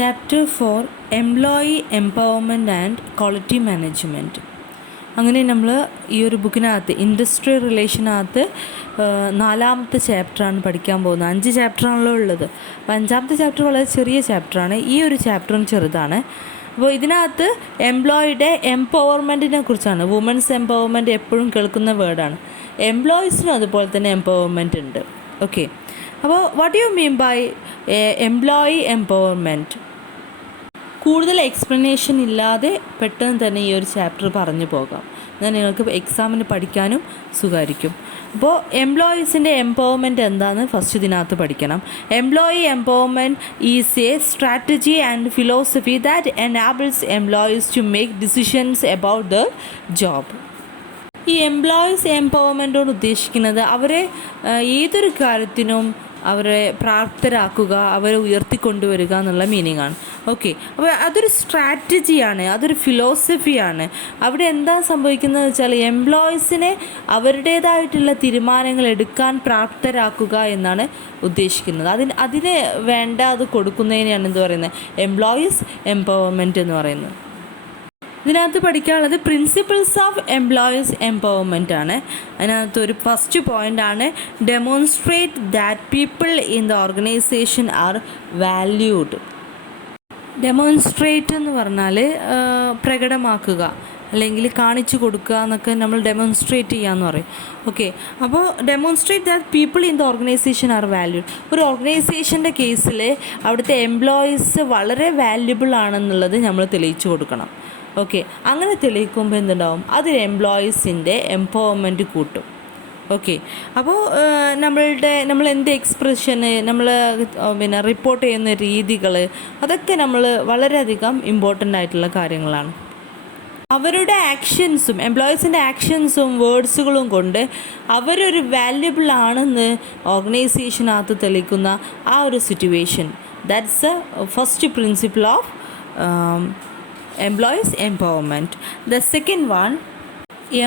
Chapter 4 employee empowerment and quality management. അങ്ങനെ നമ്മൾ ഈ ഒരു ബുക്കിനകത്ത് ഇൻഡസ്ട്രിയൽ റിലേഷനകത്ത് 4ാമത്തെ ചാപ്റ്ററാണ് പഠിക്കാൻ പോകുന്നത്. 5 ചാപ്റ്ററാണല്ലോ ഉള്ളത്. അപ്പോൾ 5ാമത്തെ ചാപ്റ്റർ വളരെ ചെറിയ ചാപ്റ്ററാണ്. ഈ ഒരു ചാപ്റ്ററും ചെറുതാണ്. അപ്പോൾ ഇതിനകത്ത് എംപ്ലോയിയുടെ എംപവർമെൻറ്റിനെ കുറിച്ചാണ്. വുമൻസ് എംപവർമെൻറ്റ് എപ്പോഴും കേൾക്കുന്ന വേർഡാണ്. എംപ്ലോയീസിനും അതുപോലെ തന്നെ എംപവർമെൻറ്റ് ഉണ്ട്. ഓക്കെ, അപ്പോൾ what you mean by employee empowerment? കൂടുതൽ എക്സ്പ്ലനേഷൻ ഇല്ലാതെ പെട്ടെന്ന് തന്നെ ഈ ഒരു ചാപ്റ്റർ പറഞ്ഞു പോകാം. എന്നാൽ നിങ്ങൾക്ക് എക്സാമിന് പഠിക്കാനും സുഖമായിരിക്കും. അപ്പോൾ എംപ്ലോയീസിൻ്റെ എംപവർമെൻറ്റ് എന്താണെന്ന് ഫസ്റ്റ് ഇതിനകത്ത് പഠിക്കണം. Employee empowerment is a strategy and philosophy that enables employees to make decisions about the job. ഈ എംപ്ലോയീസ് എംപവർമെൻറ്റോട് ഉദ്ദേശിക്കുന്നത് അവരെ ഏതൊരു കാര്യത്തിനും അവരെ പ്രാപ്തരാക്കുക, അവരെ ഉയർത്തിക്കൊണ്ടുവരിക എന്നുള്ള മീനിങ്ങാണ്. ഓക്കെ, അപ്പോൾ അതൊരു സ്ട്രാറ്റജിയാണ്, അതൊരു ഫിലോസഫിയാണ്. അവിടെ എന്താ സംഭവിക്കുന്നത് വെച്ചാൽ എംപ്ലോയീസിനെ അവരുടേതായിട്ടുള്ള തീരുമാനങ്ങൾ എടുക്കാൻ പ്രാപ്തരാക്കുക എന്നാണ് ഉദ്ദേശിക്കുന്നത്. അതിന് വേണ്ട അത് കൊടുക്കുന്നതിനെയാണ് എന്ത് പറയുന്നത്, എംപ്ലോയീസ് എംപവർമെൻറ്റ് എന്ന് പറയുന്നത്. ഇതിനകത്ത് പഠിക്കാനുള്ളത് പ്രിൻസിപ്പിൾസ് ഓഫ് എംപ്ലോയീസ് എംപവർമെൻ്റ് ആണ്. അതിനകത്ത് ഒരു ഫസ്റ്റ് പോയിൻ്റ് ആണ് demonstrate that people in the organization are valued. Demonstrate എന്ന് പറഞ്ഞാൽ പ്രകടമാക്കുക അല്ലെങ്കിൽ കാണിച്ചു കൊടുക്കുക എന്നൊക്കെ നമ്മൾ ഡെമോൺസ്ട്രേറ്റ് ചെയ്യാമെന്ന് പറയും. ഓക്കെ, അപ്പോൾ demonstrate that people in the organization are valued. ഒരു ഓർഗനൈസേഷൻ്റെ കേസിൽ അവിടുത്തെ എംപ്ലോയീസ് വളരെ വാല്യുബിൾ ആണെന്നുള്ളത് നമ്മൾ തെളിയിച്ചു കൊടുക്കണം. ഓക്കെ, അങ്ങനെ തെളിയിക്കുമ്പോൾ എന്തുണ്ടാവും, അതിൽ എംപ്ലോയീസിൻ്റെ എംപവർമെൻറ്റ് കൂട്ടും. ഓക്കെ, അപ്പോൾ നമ്മൾ എന്ത് എക്സ്പ്രഷന്, നമ്മൾ റിപ്പോർട്ട് ചെയ്യുന്ന രീതികൾ, അതൊക്കെ നമ്മൾ വളരെയധികം ഇമ്പോർട്ടൻ്റ് ആയിട്ടുള്ള കാര്യങ്ങളാണ്. അവരുടെ ആക്ഷൻസും എംപ്ലോയീസിൻ്റെ ആക്ഷൻസും വേർഡ്സുകളും കൊണ്ട് അവരൊരു വാല്യുബിൾ ആണെന്ന് ഓർഗനൈസേഷനകത്ത് തെളിയിക്കുന്ന ആ ഒരു situation, that's A first principle of employees empowerment. The second one,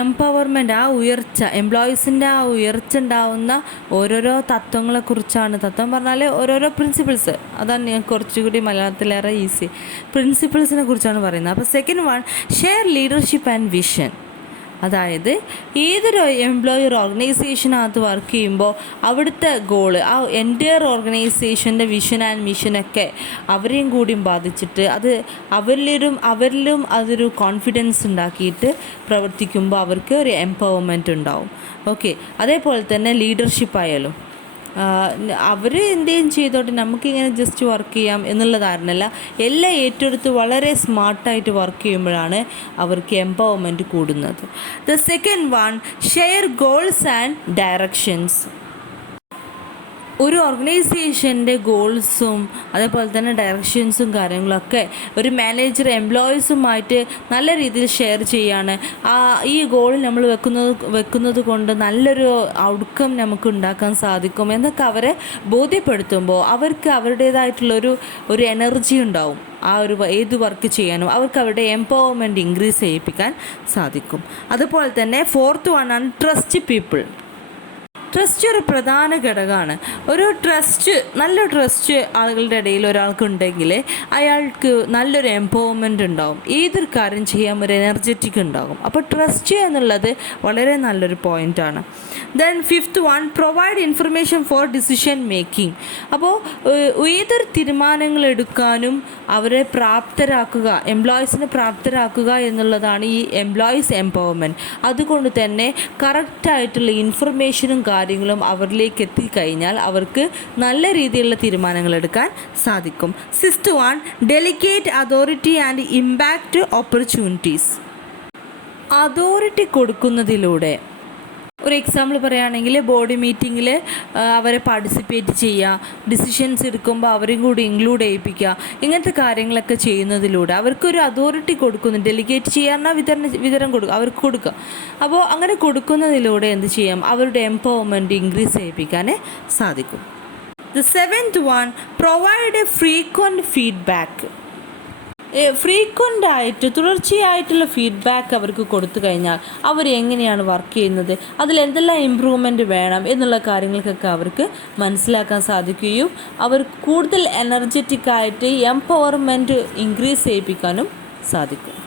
empowerment, ആ ഉയർച്ച, എംപ്ലോയീസിൻ്റെ ആ ഉയർച്ച ഉണ്ടാവുന്ന ഓരോരോ തത്വങ്ങളെക്കുറിച്ചാണ്. തത്വം പറഞ്ഞാൽ ഓരോരോ പ്രിൻസിപ്പിൾസ്, അതാണ് ഞാൻ കുറച്ചുകൂടി മലയാളത്തിലേറെ ഈസി. പ്രിൻസിപ്പിൾസിനെ കുറിച്ചാണ് പറയുന്നത്. അപ്പോൾ second one, share leadership and vision. അതായത് ഏതൊരു എംപ്ലോയി ഒരു ഓർഗനൈസേഷനകത്ത് വർക്ക് ചെയ്യുമ്പോൾ അവിടുത്തെ ഗോള്, ആ എൻറ്റയർ ഓർഗനൈസേഷൻ്റെ വിഷൻ ആൻഡ് മിഷനൊക്കെ അവരെയും കൂടിയും ബാധിച്ചിട്ട് അത് അവരിലും അതൊരു കോൺഫിഡൻസ് ഉണ്ടാക്കിയിട്ട് പ്രവർത്തിക്കുമ്പോൾ അവർക്ക് ഒരു എംപവർമെൻറ്റ് ഉണ്ടാവും. ഓക്കെ, അതേപോലെ തന്നെ ലീഡർഷിപ്പ് ആയാലും അവർ എന്തെങ്കിലും ചെയ്തോട്ടെ, നമുക്കിങ്ങനെ ജസ്റ്റ് വർക്ക് ചെയ്യാം എന്നുള്ള ധാരണയല്ല. എല്ലാം ഏറ്റെടുത്ത് വളരെ സ്മാർട്ടായിട്ട് വർക്ക് ചെയ്യുമ്പോഴാണ് അവർക്ക് എംപവർമെൻറ്റ് കൂടുന്നത്. The second one, share goals and directions. ഒരു ഓർഗനൈസേഷൻ്റെ ഗോൾസും അതേപോലെ തന്നെ ഡയറക്ഷൻസും കാര്യങ്ങളൊക്കെ ഒരു മാനേജർ എംപ്ലോയീസുമായിട്ട് നല്ല രീതിയിൽ ഷെയർ ചെയ്യാണ്. ഈ ഗോൾ നമ്മൾ വെക്കുന്നത് കൊണ്ട് നല്ലൊരു ഔട്ട്കം നമുക്ക് ഉണ്ടാക്കാൻ സാധിക്കും എന്നൊക്കെ അവരെ ബോധ്യപ്പെടുത്തുമ്പോൾ അവർക്ക് അവരുടേതായിട്ടുള്ളൊരു എനർജി ഉണ്ടാവും. ആ ഒരു ഏത് വർക്ക് ചെയ്യാനും അവർക്ക് അവരുടെ എംപവർമെൻറ്റ് ഇൻക്രീസ് ചെയ്യിപ്പിക്കാൻ സാധിക്കും. അതുപോലെ തന്നെ ഫോർത്ത് വൺ ആണ് ട്രസ്റ്റ് പീപ്പിൾ. ട്രസ്റ്റ് ഒരു പ്രധാന ഘടകമാണ്. ഒരു നല്ല ട്രസ്റ്റ് ആളുകളുടെ ഇടയിൽ ഒരാൾക്കുണ്ടെങ്കിൽ അയാൾക്ക് നല്ലൊരു എംപവർമെൻറ്റ് ഉണ്ടാകും. ഏതൊരു കാര്യം ചെയ്യാൻ ഒരു എനർജറ്റിക് ഉണ്ടാകും. അപ്പോൾ ട്രസ്റ്റ് എന്നുള്ളത് വളരെ നല്ലൊരു പോയിൻ്റാണ്. Then fifth one, provide information for decision making. അപ്പോൾ ഏതൊരു തീരുമാനങ്ങൾ എടുക്കാനും അവരെ പ്രാപ്തരാക്കുക, എംപ്ലോയീസിനെ പ്രാപ്തരാക്കുക എന്നുള്ളതാണ് ഈ എംപ്ലോയീസ് എംപവർമെൻറ്റ്. അതുകൊണ്ട് തന്നെ കറക്റ്റായിട്ടുള്ള ഇൻഫർമേഷനും കാര്യങ്ങളും അവരിലേക്ക് എത്തിക്കഴിഞ്ഞാൽ അവർക്ക് നല്ല രീതിയിലുള്ള തീരുമാനങ്ങൾ എടുക്കാൻ സാധിക്കും. Sixth one, delegate authority and impact opportunities. Authority കൊടുക്കുന്നതിലൂടെ, ഒരു എക്സാമ്പിൾ പറയുകയാണെങ്കിൽ ബോർഡ് മീറ്റിങ്ങിൽ അവരെ പാർട്ടിസിപ്പേറ്റ് ചെയ്യുക, ഡിസിഷൻസ് എടുക്കുമ്പോൾ അവരെയും കൂടി ഇൻക്ലൂഡ് ചെയ്യിപ്പിക്കുക, ഇങ്ങനത്തെ കാര്യങ്ങളൊക്കെ ചെയ്യുന്നതിലൂടെ അവർക്കൊരു അതോറിറ്റി കൊടുക്കുന്നു. ഡെലിഗേറ്റ് ചെയ്യാറുള്ള വിതരണം കൊടുക്കുക, അവർക്ക് കൊടുക്കുക. അപ്പോൾ അങ്ങനെ കൊടുക്കുന്നതിലൂടെ എന്ത് ചെയ്യാം, അവരുടെ എംപവർമെൻറ്റ് ഇൻക്രീസ് ചെയ്യിപ്പിക്കാൻ സാധിക്കും. The seventh one, provide A frequent feedback. Frequent ആയിട്ട് തുടർച്ചയായിട്ടുള്ള ഫീഡ്ബാക്ക് അവർക്ക് കൊടുത്തു കഴിഞ്ഞാൽ അവർ എങ്ങനെയാണ് വർക്ക് ചെയ്യുന്നത്, അതിൽ എന്തെല്ലാം ഇമ്പ്രൂവ്മെൻറ്റ് വേണം എന്നുള്ള കാര്യങ്ങൾക്കൊക്കെ അവർക്ക് മനസ്സിലാക്കാൻ സാധിക്കുകയും അവർ കൂടുതൽ എനർജറ്റിക് ആയിട്ട് എംപവർമെൻറ്റ് ഇൻക്രീസ് ചെയ്യിപ്പിക്കാനും സാധിക്കും.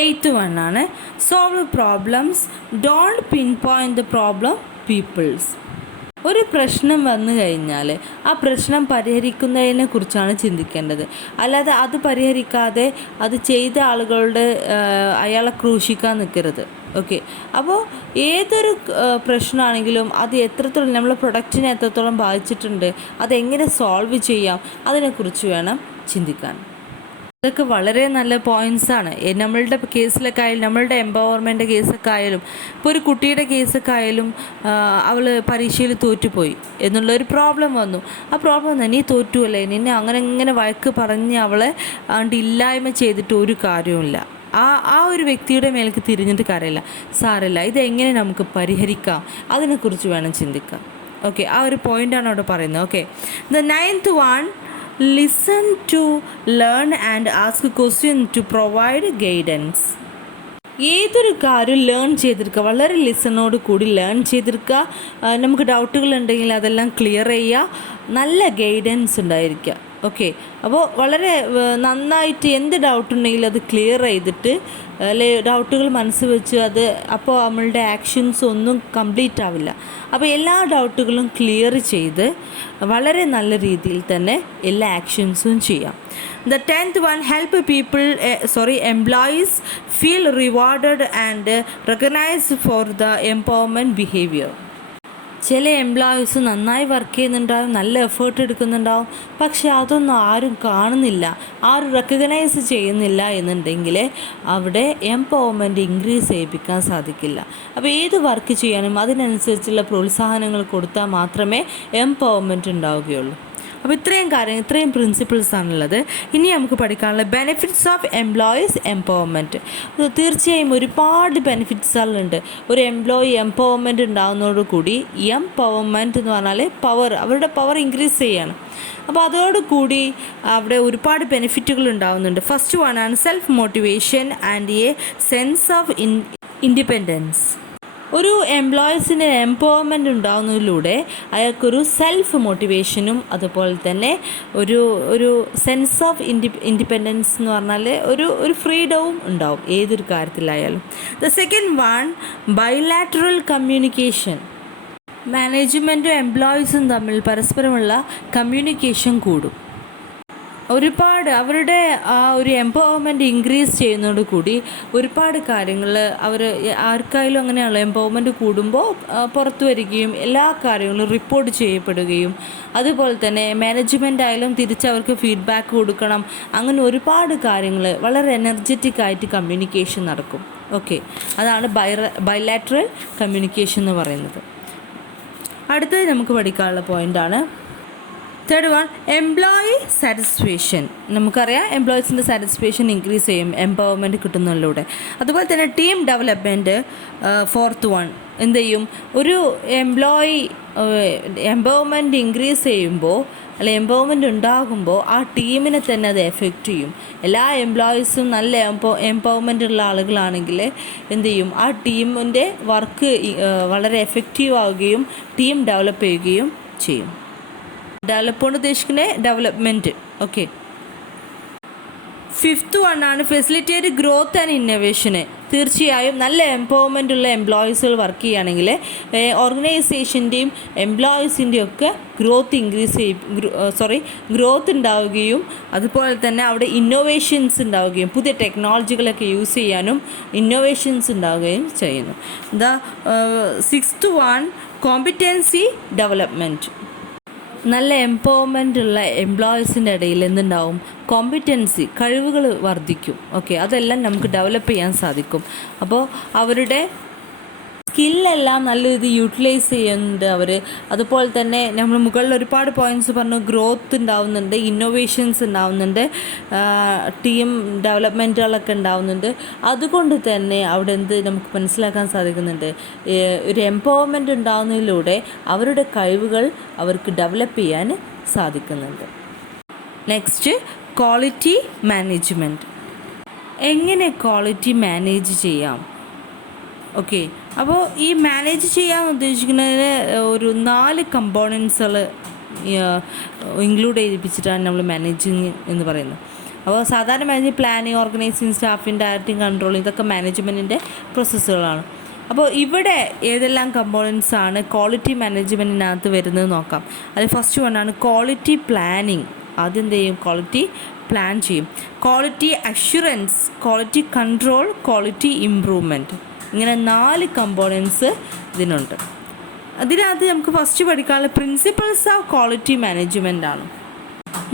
8th വണ്ണാണ് solve problems, don't pinpoint the problem peoples. ഒരു പ്രശ്നം വന്നു കഴിഞ്ഞാൽ ആ പ്രശ്നം പരിഹരിക്കുന്നതിനെ കുറിച്ചാണ് ചിന്തിക്കേണ്ടത്. അല്ലാതെ അത് പരിഹരിക്കാതെ അത് ചെയ്ത ആളുകളുടെ അയാളെ ക്രൂശിക്കാൻ നിൽക്കരുത്. ഓക്കെ, അപ്പോൾ ഏതൊരു പ്രശ്നമാണെങ്കിലും അത് എത്രത്തോളം നമ്മളെ പ്രൊഡക്റ്റിനെ എത്രത്തോളം ബാധിച്ചിട്ടുണ്ട്, അതെങ്ങനെ സോൾവ് ചെയ്യാം, അതിനെക്കുറിച്ച് വേണം ചിന്തിക്കാൻ. ഇതൊക്കെ വളരെ നല്ല പോയിൻറ്റ്സാണ്. നമ്മളുടെ കേസിലൊക്കെ ആയാലും, നമ്മളുടെ എംപവർമെൻ്റ് കേസൊക്കെ ആയാലും, ഇപ്പോൾ ഒരു കുട്ടിയുടെ കേസൊക്കെ ആയാലും അവൾ പരീക്ഷയിൽ തോറ്റുപോയി എന്നുള്ളൊരു പ്രോബ്ലം വന്നു. ആ പ്രോബ്ലം വന്നു, നീ തോറ്റുമല്ലേ, നിന്നെ അങ്ങനെ വഴക്ക് പറഞ്ഞ് അവളെ ഇല്ലായ്മ ചെയ്തിട്ട് ഒരു കാര്യവുമില്ല. ആ ഒരു വ്യക്തിയുടെ മേലേക്ക് തിരിഞ്ഞിട്ട് കാര്യമില്ല. സാരമില്ല, ഇതെങ്ങനെ നമുക്ക് പരിഹരിക്കാം, അതിനെക്കുറിച്ച് വേണം ചിന്തിക്കാം. ഓക്കെ, ആ ഒരു പോയിൻ്റാണ് അവിടെ പറയുന്നത്. Okay, the 9th one, listen to learn and ask question to provide guidance. ഏതൊരു കാര്യം ലേൺ ചെയ്തെടുക്കുക, വളരെ ലിസണോട് കൂടി ലേൺ ചെയ്തെടുക്കുക. നമുക്ക് ഡൗട്ടുകൾ ഉണ്ടെങ്കിൽ അതെല്ലാം ക്ലിയർ ചെയ്യുക, നല്ല ഗൈഡൻസ് ഉണ്ടായിരിക്കുക. ഓക്കെ, അപ്പോൾ വളരെ നന്നായിട്ട് എന്ത് ഡൗട്ട് ഉണ്ടെങ്കിലും അത് ക്ലിയർ ചെയ്തിട്ട്, അല്ലെ ഡൗട്ടുകൾ മനസ്സിൽ വെച്ച് അത് അപ്പോൾ നമ്മളുടെ ആക്ഷൻസ് ഒന്നും കംപ്ലീറ്റ് ആവില്ല. അപ്പോൾ എല്ലാ ഡൗട്ടുകളും ക്ലിയർ ചെയ്ത് വളരെ നല്ല രീതിയിൽ തന്നെ എല്ലാ ആക്ഷൻസും ചെയ്യാം. The 10th one, help employees feel rewarded and recognized for the empowerment behavior. ചില എംപ്ലോയീസ് നന്നായി വർക്ക് ചെയ്യുന്നുണ്ടാവും, നല്ല എഫേർട്ട് എടുക്കുന്നുണ്ടാവും, പക്ഷെ അതൊന്നും ആരും കാണുന്നില്ല, ആരും റെക്കഗ്നൈസ് ചെയ്യുന്നില്ല എന്നുണ്ടെങ്കിൽ അവിടെ എംപവർമെൻറ്റ് ഇൻക്രീസ് ചെയ്യിപ്പിക്കാൻ സാധിക്കില്ല. അപ്പോൾ ഏത് വർക്ക് ചെയ്യാനും അതിനനുസരിച്ചുള്ള പ്രോത്സാഹനങ്ങൾ കൊടുത്താൽ മാത്രമേ എംപവർമെൻറ്റ് ഉണ്ടാവുകയുള്ളൂ. അപ്പോൾ ഇത്രയും പ്രിൻസിപ്പിൾസാണുള്ളത്. ഇനി നമുക്ക് പഠിക്കാനുള്ള ബെനിഫിറ്റ്സ് ഓഫ് എംപ്ലോയീസ് എംപവർമെൻറ്റ്. തീർച്ചയായും ഒരുപാട് ബെനിഫിറ്റ്സുകളുണ്ട്. ഒരു എംപ്ലോയി എംപവർമെൻറ്റ് ഉണ്ടാകുന്നതോടുകൂടി, എംപവർമെൻറ്റ് എന്ന് പറഞ്ഞാൽ അവരുടെ പവർ ഇൻക്രീസ് ചെയ്യാണ്. അപ്പോൾ അതോടുകൂടി അവിടെ ഒരുപാട് ബെനിഫിറ്റുകൾ ഉണ്ടാകുന്നുണ്ട്. ഫസ്റ്റ് വൺ ആണ് self motivation and A sense of independence. ഒരു എംപ്ലോയീസിന് എംപവർമെൻറ്റ് ഉണ്ടാകുന്നതിലൂടെ അയാൾക്കൊരു സെൽഫ് മോട്ടിവേഷനും അതുപോലെ തന്നെ ഒരു സെൻസ് ഓഫ് ഇൻഡിപെൻഡൻസ് എന്ന് പറഞ്ഞാൽ ഒരു ഫ്രീഡവും ഉണ്ടാവും ഏതൊരു കാര്യത്തിലായാലും. The second one, bilateral communication. മാനേജ്മെൻറ്റും എംപ്ലോയീസും തമ്മിൽ പരസ്പരമുള്ള കമ്മ്യൂണിക്കേഷൻ കൂടും. ഒരുപാട് അവരുടെ ആ ഒരു എംപവർമെൻറ്റ് ഇൻക്രീസ് ചെയ്യുന്നതോട് കൂടി ഒരുപാട് കാര്യങ്ങൾ ആർക്കായാലും അങ്ങനെയാണല്ലോ, എംപവർമെൻറ്റ് കൂടുമ്പോൾ പുറത്തു വരികയും എല്ലാ കാര്യങ്ങളും റിപ്പോർട്ട് ചെയ്യപ്പെടുകയും, അതുപോലെ തന്നെ മാനേജ്മെൻ്റ് ആയാലും തിരിച്ചവർക്ക് ഫീഡ്ബാക്ക് കൊടുക്കണം. അങ്ങനെ ഒരുപാട് കാര്യങ്ങൾ വളരെ എനർജറ്റിക് ആയിട്ട് കമ്മ്യൂണിക്കേഷൻ നടക്കും. ഓക്കെ, അതാണ് ബൈലാറ്ററൽ കമ്മ്യൂണിക്കേഷൻ എന്ന് പറയുന്നത്. അടുത്തത് നമുക്ക് പഠിക്കാനുള്ള പോയിൻ്റാണ് തേർഡ് വൺ, എംപ്ലോയി സാറ്റിസ്ഫാക്ഷൻ. നമുക്കറിയാം എംപ്ലോയീസിൻ്റെ സാറ്റിസ്ഫാക്ഷൻ ഇൻക്രീസ് ചെയ്യും എംപവർമെൻറ്റ് കിട്ടുന്നതിലൂടെ. അതുപോലെ തന്നെ ടീം ഡെവലപ്മെൻറ്റ്. ഫോർത്ത് വൺ, എന്ത് ചെയ്യും, ഒരു എംപ്ലോയി എംപവർമെൻറ്റ് ഇൻക്രീസ് ചെയ്യുമ്പോൾ അല്ലെങ്കിൽ എംപവർമെൻറ്റ് ഉണ്ടാകുമ്പോൾ ആ ടീമിനെ തന്നെ അത് എഫക്റ്റ് ചെയ്യും. എല്ലാ എംപ്ലോയീസും നല്ല എംപവർമെൻ്റ് ഉള്ള ആളുകളാണെങ്കിൽ എന്ത് ചെയ്യും, ആ ടീമിൻ്റെ വർക്ക് വളരെ എഫക്റ്റീവ് ആവുകയും ടീം ഡെവലപ്പ് ചെയ്യുകയും ചെയ്യും. ഡെവലപ്പ് കൊണ്ട് ഉദ്ദേശിക്കുന്നത് ഡെവലപ്മെൻറ്റ്. ഓക്കെ, ഫിഫ്ത്ത് വണ്ണാണ് ഫെസിലിറ്റേറ്റ് ഗ്രോത്ത് ആൻഡ് ഇന്നോവേഷന്. തീർച്ചയായും നല്ല എംപവർമെൻ്റ് ഉള്ള എംപ്ലോയീസുകൾ വർക്ക് ചെയ്യുകയാണെങ്കിൽ ഓർഗനൈസേഷൻ്റെയും എംപ്ലോയീസിൻ്റെയും ഒക്കെ ഗ്രോത്ത് ഉണ്ടാവുകയും അതുപോലെ തന്നെ അവിടെ ഇന്നോവേഷൻസ് ഉണ്ടാവുകയും പുതിയ ടെക്നോളജികളൊക്കെ യൂസ് ചെയ്യാനും ഇന്നോവേഷൻസ് ഉണ്ടാവുകയും ചെയ്യുന്നു. The sixth one, competency development. നല്ല എംപവർമെൻ്റ് ഉള്ള എംപ്ലോയീസിൻ്റെ ഇടയിൽ എന്തുണ്ടാവും, കോമ്പിറ്റൻസി, കഴിവുകൾ വർദ്ധിക്കും. ഓക്കെ, അതെല്ലാം നമുക്ക് ഡെവലപ്പ് ചെയ്യാൻ സാധിക്കും. അപ്പോൾ അവരുടെ സ്കില്ലെല്ലാം നല്ല രീതിയിൽ യൂട്ടിലൈസ് ചെയ്യുന്നുണ്ട് അവർ. അതുപോലെ തന്നെ നമ്മൾ മുകളിൽ ഒരുപാട് പോയിൻറ്റ്സ് പറഞ്ഞു, ഗ്രോത്ത് ഉണ്ടാവുന്നുണ്ട്, ഇന്നോവേഷൻസ് ഉണ്ടാവുന്നുണ്ട്, ടീം ഡെവലപ്മെൻറ്റുകളൊക്കെ ഉണ്ടാവുന്നുണ്ട്. അതുകൊണ്ട് തന്നെ അവിടെ നമുക്ക് മനസ്സിലാക്കാൻ സാധിക്കുന്നുണ്ട്, ഒരു എംപവർമെൻറ്റ് ഉണ്ടാവുന്നതിലൂടെ അവരുടെ കഴിവുകൾ അവർക്ക് ഡെവലപ്പ് ചെയ്യാൻ സാധിക്കുന്നുണ്ട്. Next, quality management. എങ്ങനെ ക്വാളിറ്റി മാനേജ് ചെയ്യാം? ഓക്കെ, അപ്പോൾ ഈ മാനേജ് ചെയ്യാൻ ഉദ്ദേശിക്കുന്നതിന് ഒരു 4 കമ്പോണൻസുകൾ ഇൻക്ലൂഡ് ചെയ്യിപ്പിച്ചിട്ടാണ് നമ്മൾ മാനേജിങ് എന്ന് പറയുന്നത്. അപ്പോൾ സാധാരണ manage planning, organising, staffing, directing, controlling, ഇതൊക്കെ മാനേജ്മെൻറ്റിൻ്റെ പ്രോസസ്സുകളാണ്. അപ്പോൾ ഇവിടെ ഏതെല്ലാം കമ്പോണൻസ് ആണ് ക്വാളിറ്റി മാനേജ്മെൻറ്റിനകത്ത് വരുന്നത് നോക്കാം. അതിൽ ഫസ്റ്റ് വണ്ണാണ് ക്വാളിറ്റി പ്ലാനിങ്. ആദ്യം എന്ത് ചെയ്യും? ക്വാളിറ്റി പ്ലാൻ ചെയ്യും. Quality assurance, quality control, quality improvement, ഇങ്ങനെ 4 കമ്പോണൻസ് ഇതിനുണ്ട്. അതിനകത്ത് നമുക്ക് ഫസ്റ്റ് പഠിക്കാനുള്ള പ്രിൻസിപ്പിൾസ് ഓഫ് ക്വാളിറ്റി മാനേജ്മെൻ്റ് ആണ്.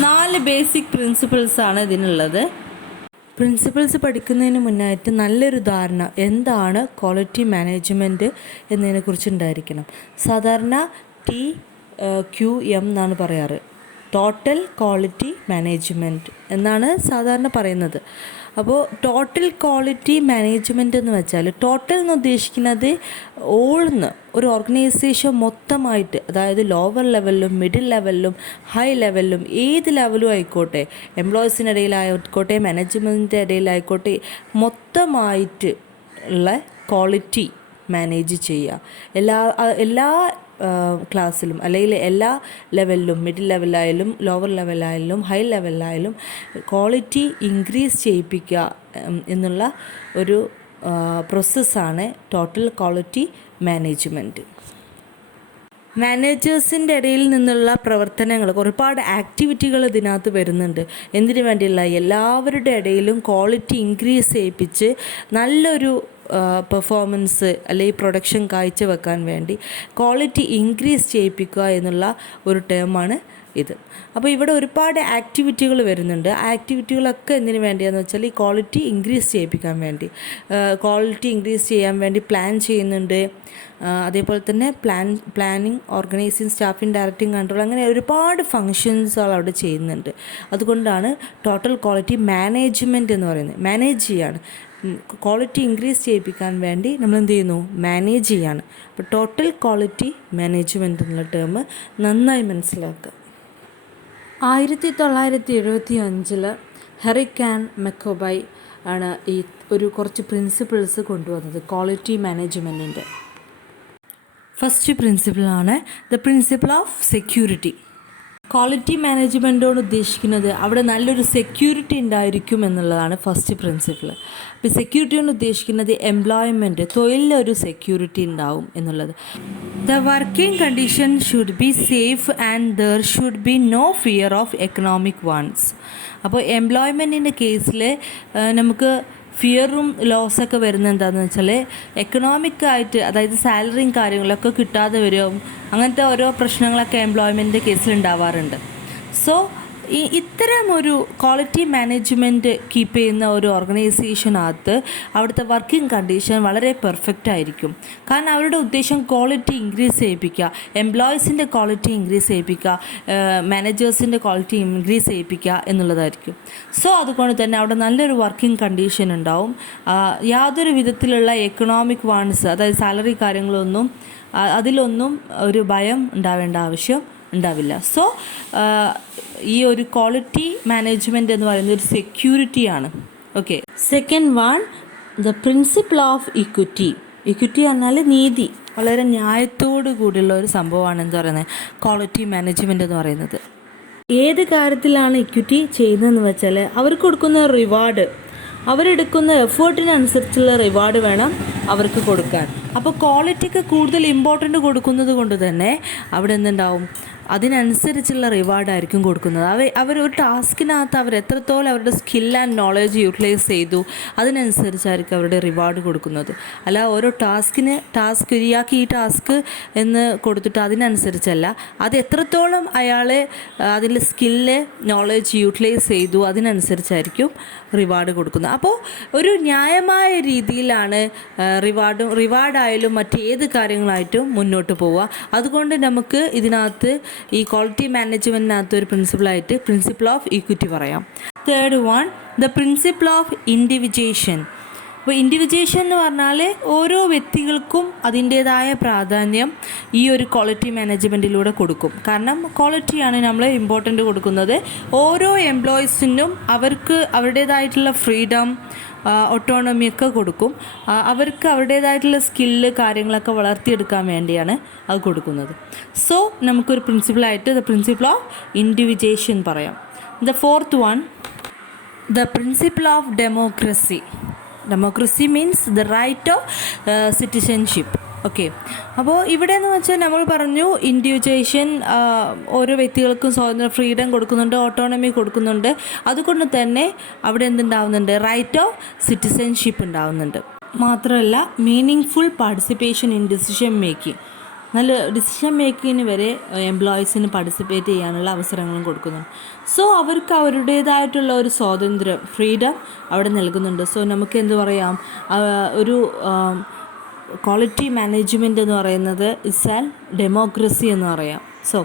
4 ബേസിക് പ്രിൻസിപ്പിൾസാണ് ഇതിനുള്ളത്. പ്രിൻസിപ്പിൾസ് പഠിക്കുന്നതിന് മുന്നായിട്ട് നല്ലൊരു ധാരണ എന്താണ് ക്വാളിറ്റി മാനേജ്മെൻറ്റ് എന്നതിനെക്കുറിച്ച് ഉണ്ടായിരിക്കണം. സാധാരണ TQM എന്നാണ് പറയാറ്, ടോട്ടൽ ക്വാളിറ്റി മാനേജ്മെൻറ്റ് എന്നാണ് സാധാരണ പറയുന്നത്. അപ്പോൾ ടോട്ടൽ ക്വാളിറ്റി മാനേജ്മെൻറ്റ് എന്ന് വെച്ചാൽ, ടോട്ടൽ എന്ന് ഉദ്ദേശിക്കുന്നത് ഓൾന്ന് ഒരു ഓർഗനൈസേഷൻ മൊത്തമായിട്ട്, അതായത് ലോവർ ലെവലിലും മിഡിൽ ലെവലിലും ഹൈ ലെവലിലും ഏത് ലെവലും ആയിക്കോട്ടെ, എംപ്ലോയീസിൻ്റെ ഇടയിലായിക്കോട്ടെ മാനേജ്മെൻറ്റിൻ്റെ ഇടയിലായിക്കോട്ടെ, മൊത്തമായിട്ട് ഉള്ള ക്വാളിറ്റി മാനേജ് ചെയ്യുക. എല്ലാ ക്ലാസ്സിലും അല്ലെങ്കിൽ എല്ലാ ലെവലിലും, മിഡിൽ ലെവലായാലും ലോവർ ലെവലായാലും ഹൈ ലെവലായാലും ക്വാളിറ്റി ഇൻക്രീസ് ചെയ്യിപ്പിക്കുക എന്നുള്ള ഒരു പ്രോസസ്സാണ് ടോട്ടൽ ക്വാളിറ്റി മാനേജ്മെൻറ്റ്. മാനേജേഴ്സിൻ്റെ ഇടയിൽ നിന്നുള്ള പ്രവർത്തനങ്ങൾ, ഒരുപാട് ആക്ടിവിറ്റികൾ ഇതിനകത്ത് വരുന്നുണ്ട്. എന്തിനു വേണ്ടിയുള്ള? എല്ലാവരുടെ ഇടയിലും ക്വാളിറ്റി ഇൻക്രീസ് ചെയ്യിപ്പിച്ച് നല്ലൊരു പെർഫോമൻസ് അല്ലെങ്കിൽ പ്രൊഡക്ഷൻ കാഴ്ചവെക്കാൻ വേണ്ടി ക്വാളിറ്റി ഇൻക്രീസ് ചെയ്യിപ്പിക്കുക എന്നുള്ള ഒരു ടേമാണ് ഇത്. അപ്പോൾ ഇവിടെ ഒരുപാട് ആക്ടിവിറ്റികൾ വരുന്നുണ്ട്. ആക്ടിവിറ്റികളൊക്കെ എന്തിനു വേണ്ടിയാണെന്ന് വെച്ചാൽ ഈ ക്വാളിറ്റി ഇൻക്രീസ് ചെയ്യിപ്പിക്കാൻ വേണ്ടി, ക്വാളിറ്റി ഇൻക്രീസ് ചെയ്യാൻ വേണ്ടി പ്ലാൻ ചെയ്യുന്നുണ്ട്. അതേപോലെ തന്നെ planning, organising, staffing, directing, control, അങ്ങനെ ഒരുപാട് ഫങ്ഷൻസുകൾ അവിടെ ചെയ്യുന്നുണ്ട്. അതുകൊണ്ടാണ് ടോട്ടൽ ക്വാളിറ്റി മാനേജ്മെൻറ്റ് എന്ന് പറയുന്നത്. മാനേജ് ചെയ്യാണ്, ക്വാളിറ്റി ഇൻക്രീസ് ചെയ്യിപ്പിക്കാൻ വേണ്ടി നമ്മൾ എന്ത് ചെയ്യുന്നു? മാനേജ് ചെയ്യാണ്. അപ്പോൾ ടോട്ടൽ ക്വാളിറ്റി മാനേജ്മെൻറ്റ് എന്നുള്ള ടേം നന്നായി മനസ്സിലാക്കുക. 1975 ഹെറിക്കാൻ മെക്കോബൈ ആണ് ഈ കുറച്ച് പ്രിൻസിപ്പിൾസ് കൊണ്ടുവന്നത് ക്വാളിറ്റി മാനേജ്മെൻറ്റിൻ്റെ. ഫസ്റ്റ് പ്രിൻസിപ്പിളാണ് the principle of security. Quality മാനേജ്മെൻറ്റോട് ഉദ്ദേശിക്കുന്നത് അവിടെ നല്ലൊരു സെക്യൂരിറ്റി ഉണ്ടായിരിക്കും എന്നുള്ളതാണ് ഫസ്റ്റ് പ്രിൻസിപ്പിൾ. അപ്പോൾ സെക്യൂരിറ്റി കൊണ്ട് ഉദ്ദേശിക്കുന്നത് എംപ്ലോയ്മെൻറ്റ്, തൊഴിലൊരു സെക്യൂരിറ്റി ഉണ്ടാവും എന്നുള്ളത്. The working condition should be safe and there should be no fear of economic ones. അപ്പോൾ എംപ്ലോയ്മെൻറ്റിൻ്റെ കേസിൽ നമുക്ക് ഫിയറും ലോസൊക്കെ വരുന്നത് എന്താണെന്ന് വെച്ചാൽ എക്കണോമിക്കായിട്ട്, അതായത് സാലറിയും കാര്യങ്ങളൊക്കെ കിട്ടാതെ വരും, അങ്ങനത്തെ ഓരോ പ്രശ്നങ്ങളൊക്കെ എംപ്ലോയ്മെൻറ്റിൻ്റെ കേസിൽ ഉണ്ടാവാറുണ്ട്. സോ ഇത്തരം ഒരു ക്വാളിറ്റി മാനേജ്മെൻറ്റ് കീപ്പ് ചെയ്യുന്ന ഒരു ഓർഗനൈസേഷനകത്ത് അവിടുത്തെ വർക്കിംഗ് കണ്ടീഷൻ വളരെ പെർഫെക്റ്റ് ആയിരിക്കും. കാരണം അവരുടെ ഉദ്ദേശം ക്വാളിറ്റി ഇൻക്രീസ് ചെയ്യിപ്പിക്കുക, എംപ്ലോയീസിൻ്റെ ക്വാളിറ്റി ഇൻക്രീസ് ചെയ്യിപ്പിക്കുക, മാനേജേഴ്സിൻ്റെ ക്വാളിറ്റി ഇൻക്രീസ് ചെയ്യിപ്പിക്കുക എന്നുള്ളതായിരിക്കും. സോ അതുകൊണ്ട് തന്നെ അവിടെ നല്ലൊരു വർക്കിംഗ് കണ്ടീഷൻ ഉണ്ടാവും. യാതൊരു വിധത്തിലുള്ള എക്കണോമിക് വാൺസ്, അതായത് സാലറി കാര്യങ്ങളൊന്നും അതിലൊന്നും ഒരു ഭയം ഉണ്ടാവേണ്ട ആവശ്യം ഉണ്ടാവില്ല. സോ ഈ ഒരു ക്വാളിറ്റി മാനേജ്മെൻറ്റ് എന്ന് പറയുന്നത് ഒരു സെക്യൂരിറ്റിയാണ്. Okay, second one the principle of equity. Equity പറഞ്ഞാൽ നീതി, വളരെ ന്യായത്തോടു കൂടിയുള്ള ഒരു സംഭവമാണ് എന്താ പറയുന്നത് ക്വാളിറ്റി മാനേജ്മെൻറ്റ് എന്ന് പറയുന്നത്. ഏത് കാര്യത്തിലാണ് ഇക്വിറ്റി ചെയ്യുന്നതെന്ന് വെച്ചാൽ അവർക്ക് കൊടുക്കുന്ന റിവാർഡ്, അവരെടുക്കുന്ന എഫേർട്ടിനനുസരിച്ചുള്ള റിവാർഡ് വേണം അവർക്ക് കൊടുക്കാൻ. അപ്പോൾ ക്വാളിറ്റിക്ക് കൂടുതൽ ഇമ്പോർട്ടൻ്റ് കൊടുക്കുന്നത് കൊണ്ട് തന്നെ അവിടെ എന്തുണ്ടാവും? അതിനനുസരിച്ചുള്ള റിവാർഡായിരിക്കും കൊടുക്കുന്നത്. അവരൊരു ടാസ്കിനകത്ത് അവർ എത്രത്തോളം അവരുടെ സ്കിൽ ആൻഡ് നോളജ് യൂട്ടിലൈസ് ചെയ്തു അതിനനുസരിച്ചായിരിക്കും അവരുടെ റിവാർഡ് കൊടുക്കുന്നത്. അല്ല ഓരോ ടാസ്ക് ഇയാൾക്ക് ഈ ടാസ്ക് എന്ന് കൊടുത്തിട്ട് അതിനനുസരിച്ചല്ല, അത് എത്രത്തോളം അയാൾ അതിൻ്റെ സ്കില്ല് നോളജ് യൂട്ടിലൈസ് ചെയ്തു അതിനനുസരിച്ചായിരിക്കും റിവാർഡ് കൊടുക്കുന്നത്. അപ്പോൾ ഒരു ന്യായമായ രീതിയിലാണ് റിവാർഡായാലും മറ്റേത് കാര്യങ്ങളായിട്ടും മുന്നോട്ട് പോവുക. അതുകൊണ്ട് നമുക്ക് ഇതിനകത്ത് ഈ ക്വാളിറ്റി മാനേജ്മെൻറ്റിനകത്ത് ഒരു പ്രിൻസിപ്പിളായിട്ട് പ്രിൻസിപ്പിൾ ഓഫ് ഇക്വിറ്റി പറയാം. Third one the principle of individuation. അപ്പോൾ ഇൻഡിവിജ്വേഷൻ എന്ന് പറഞ്ഞാൽ ഓരോ വ്യക്തികൾക്കും അതിൻ്റേതായ പ്രാധാന്യം ഈ ഒരു ക്വാളിറ്റി മാനേജ്മെൻറ്റിലൂടെ കൊടുക്കും. കാരണം ക്വാളിറ്റിയാണ് നമ്മൾ ഇമ്പോർട്ടൻ്റ് കൊടുക്കുന്നത്. ഓരോ എംപ്ലോയീസിനും അവർക്ക് അവരുടേതായിട്ടുള്ള ഫ്രീഡം, ഓട്ടോണമിയൊക്കെ കൊടുക്കും. അവർക്ക് അവരുടേതായിട്ടുള്ള സ്കില്ല് കാര്യങ്ങളൊക്കെ വളർത്തിയെടുക്കാൻ വേണ്ടിയാണ് അത് കൊടുക്കുന്നത്. സോ നമുക്കൊരു പ്രിൻസിപ്പിളായിട്ട് ദ പ്രിൻസിപ്പിൾ ഓഫ് ഇൻഡിവിജ്വേഷൻ പറയാം. The fourth one, the principle of democracy. Democracy means the right of citizenship. Okay, അപ്പോൾ ഇവിടെ എന്ന് വെച്ചാൽ നമ്മൾ പറഞ്ഞു ഇൻഡിവിജ്വേഷൻ ഓരോ വ്യക്തികൾക്കും സ്വാതന്ത്ര്യ ഫ്രീഡം കൊടുക്കുന്നുണ്ട്, ഓട്ടോണമി കൊടുക്കുന്നുണ്ട്. അതുകൊണ്ട് തന്നെ അവിടെ എന്തുണ്ടാവുന്നുണ്ട്? റൈറ്റ് ഓഫ് സിറ്റിസൺഷിപ്പ് ഉണ്ടാവുന്നുണ്ട്. മാത്രമല്ല meaning full participation in decision making. നല്ല ഡിസിഷൻ മേക്കിങ്ങിന് വരെ എംപ്ലോയീസിന് പാർട്ടിസിപ്പേറ്റ് ചെയ്യാനുള്ള അവസരങ്ങളും കൊടുക്കുന്നുണ്ട്. സോ അവർക്ക് അവരുടേതായിട്ടുള്ള ഒരു സ്വാതന്ത്ര്യം, ഫ്രീഡം അവിടെ നൽകുന്നുണ്ട്. സോ നമുക്ക് എന്ത് പറയാം, ഒരു ക്വാളിറ്റി മാനേജ്മെൻറ്റ് എന്ന് പറയുന്നത് ഇസ് ആൻ ഡെമോക്രസി എന്ന് പറയാം. സോ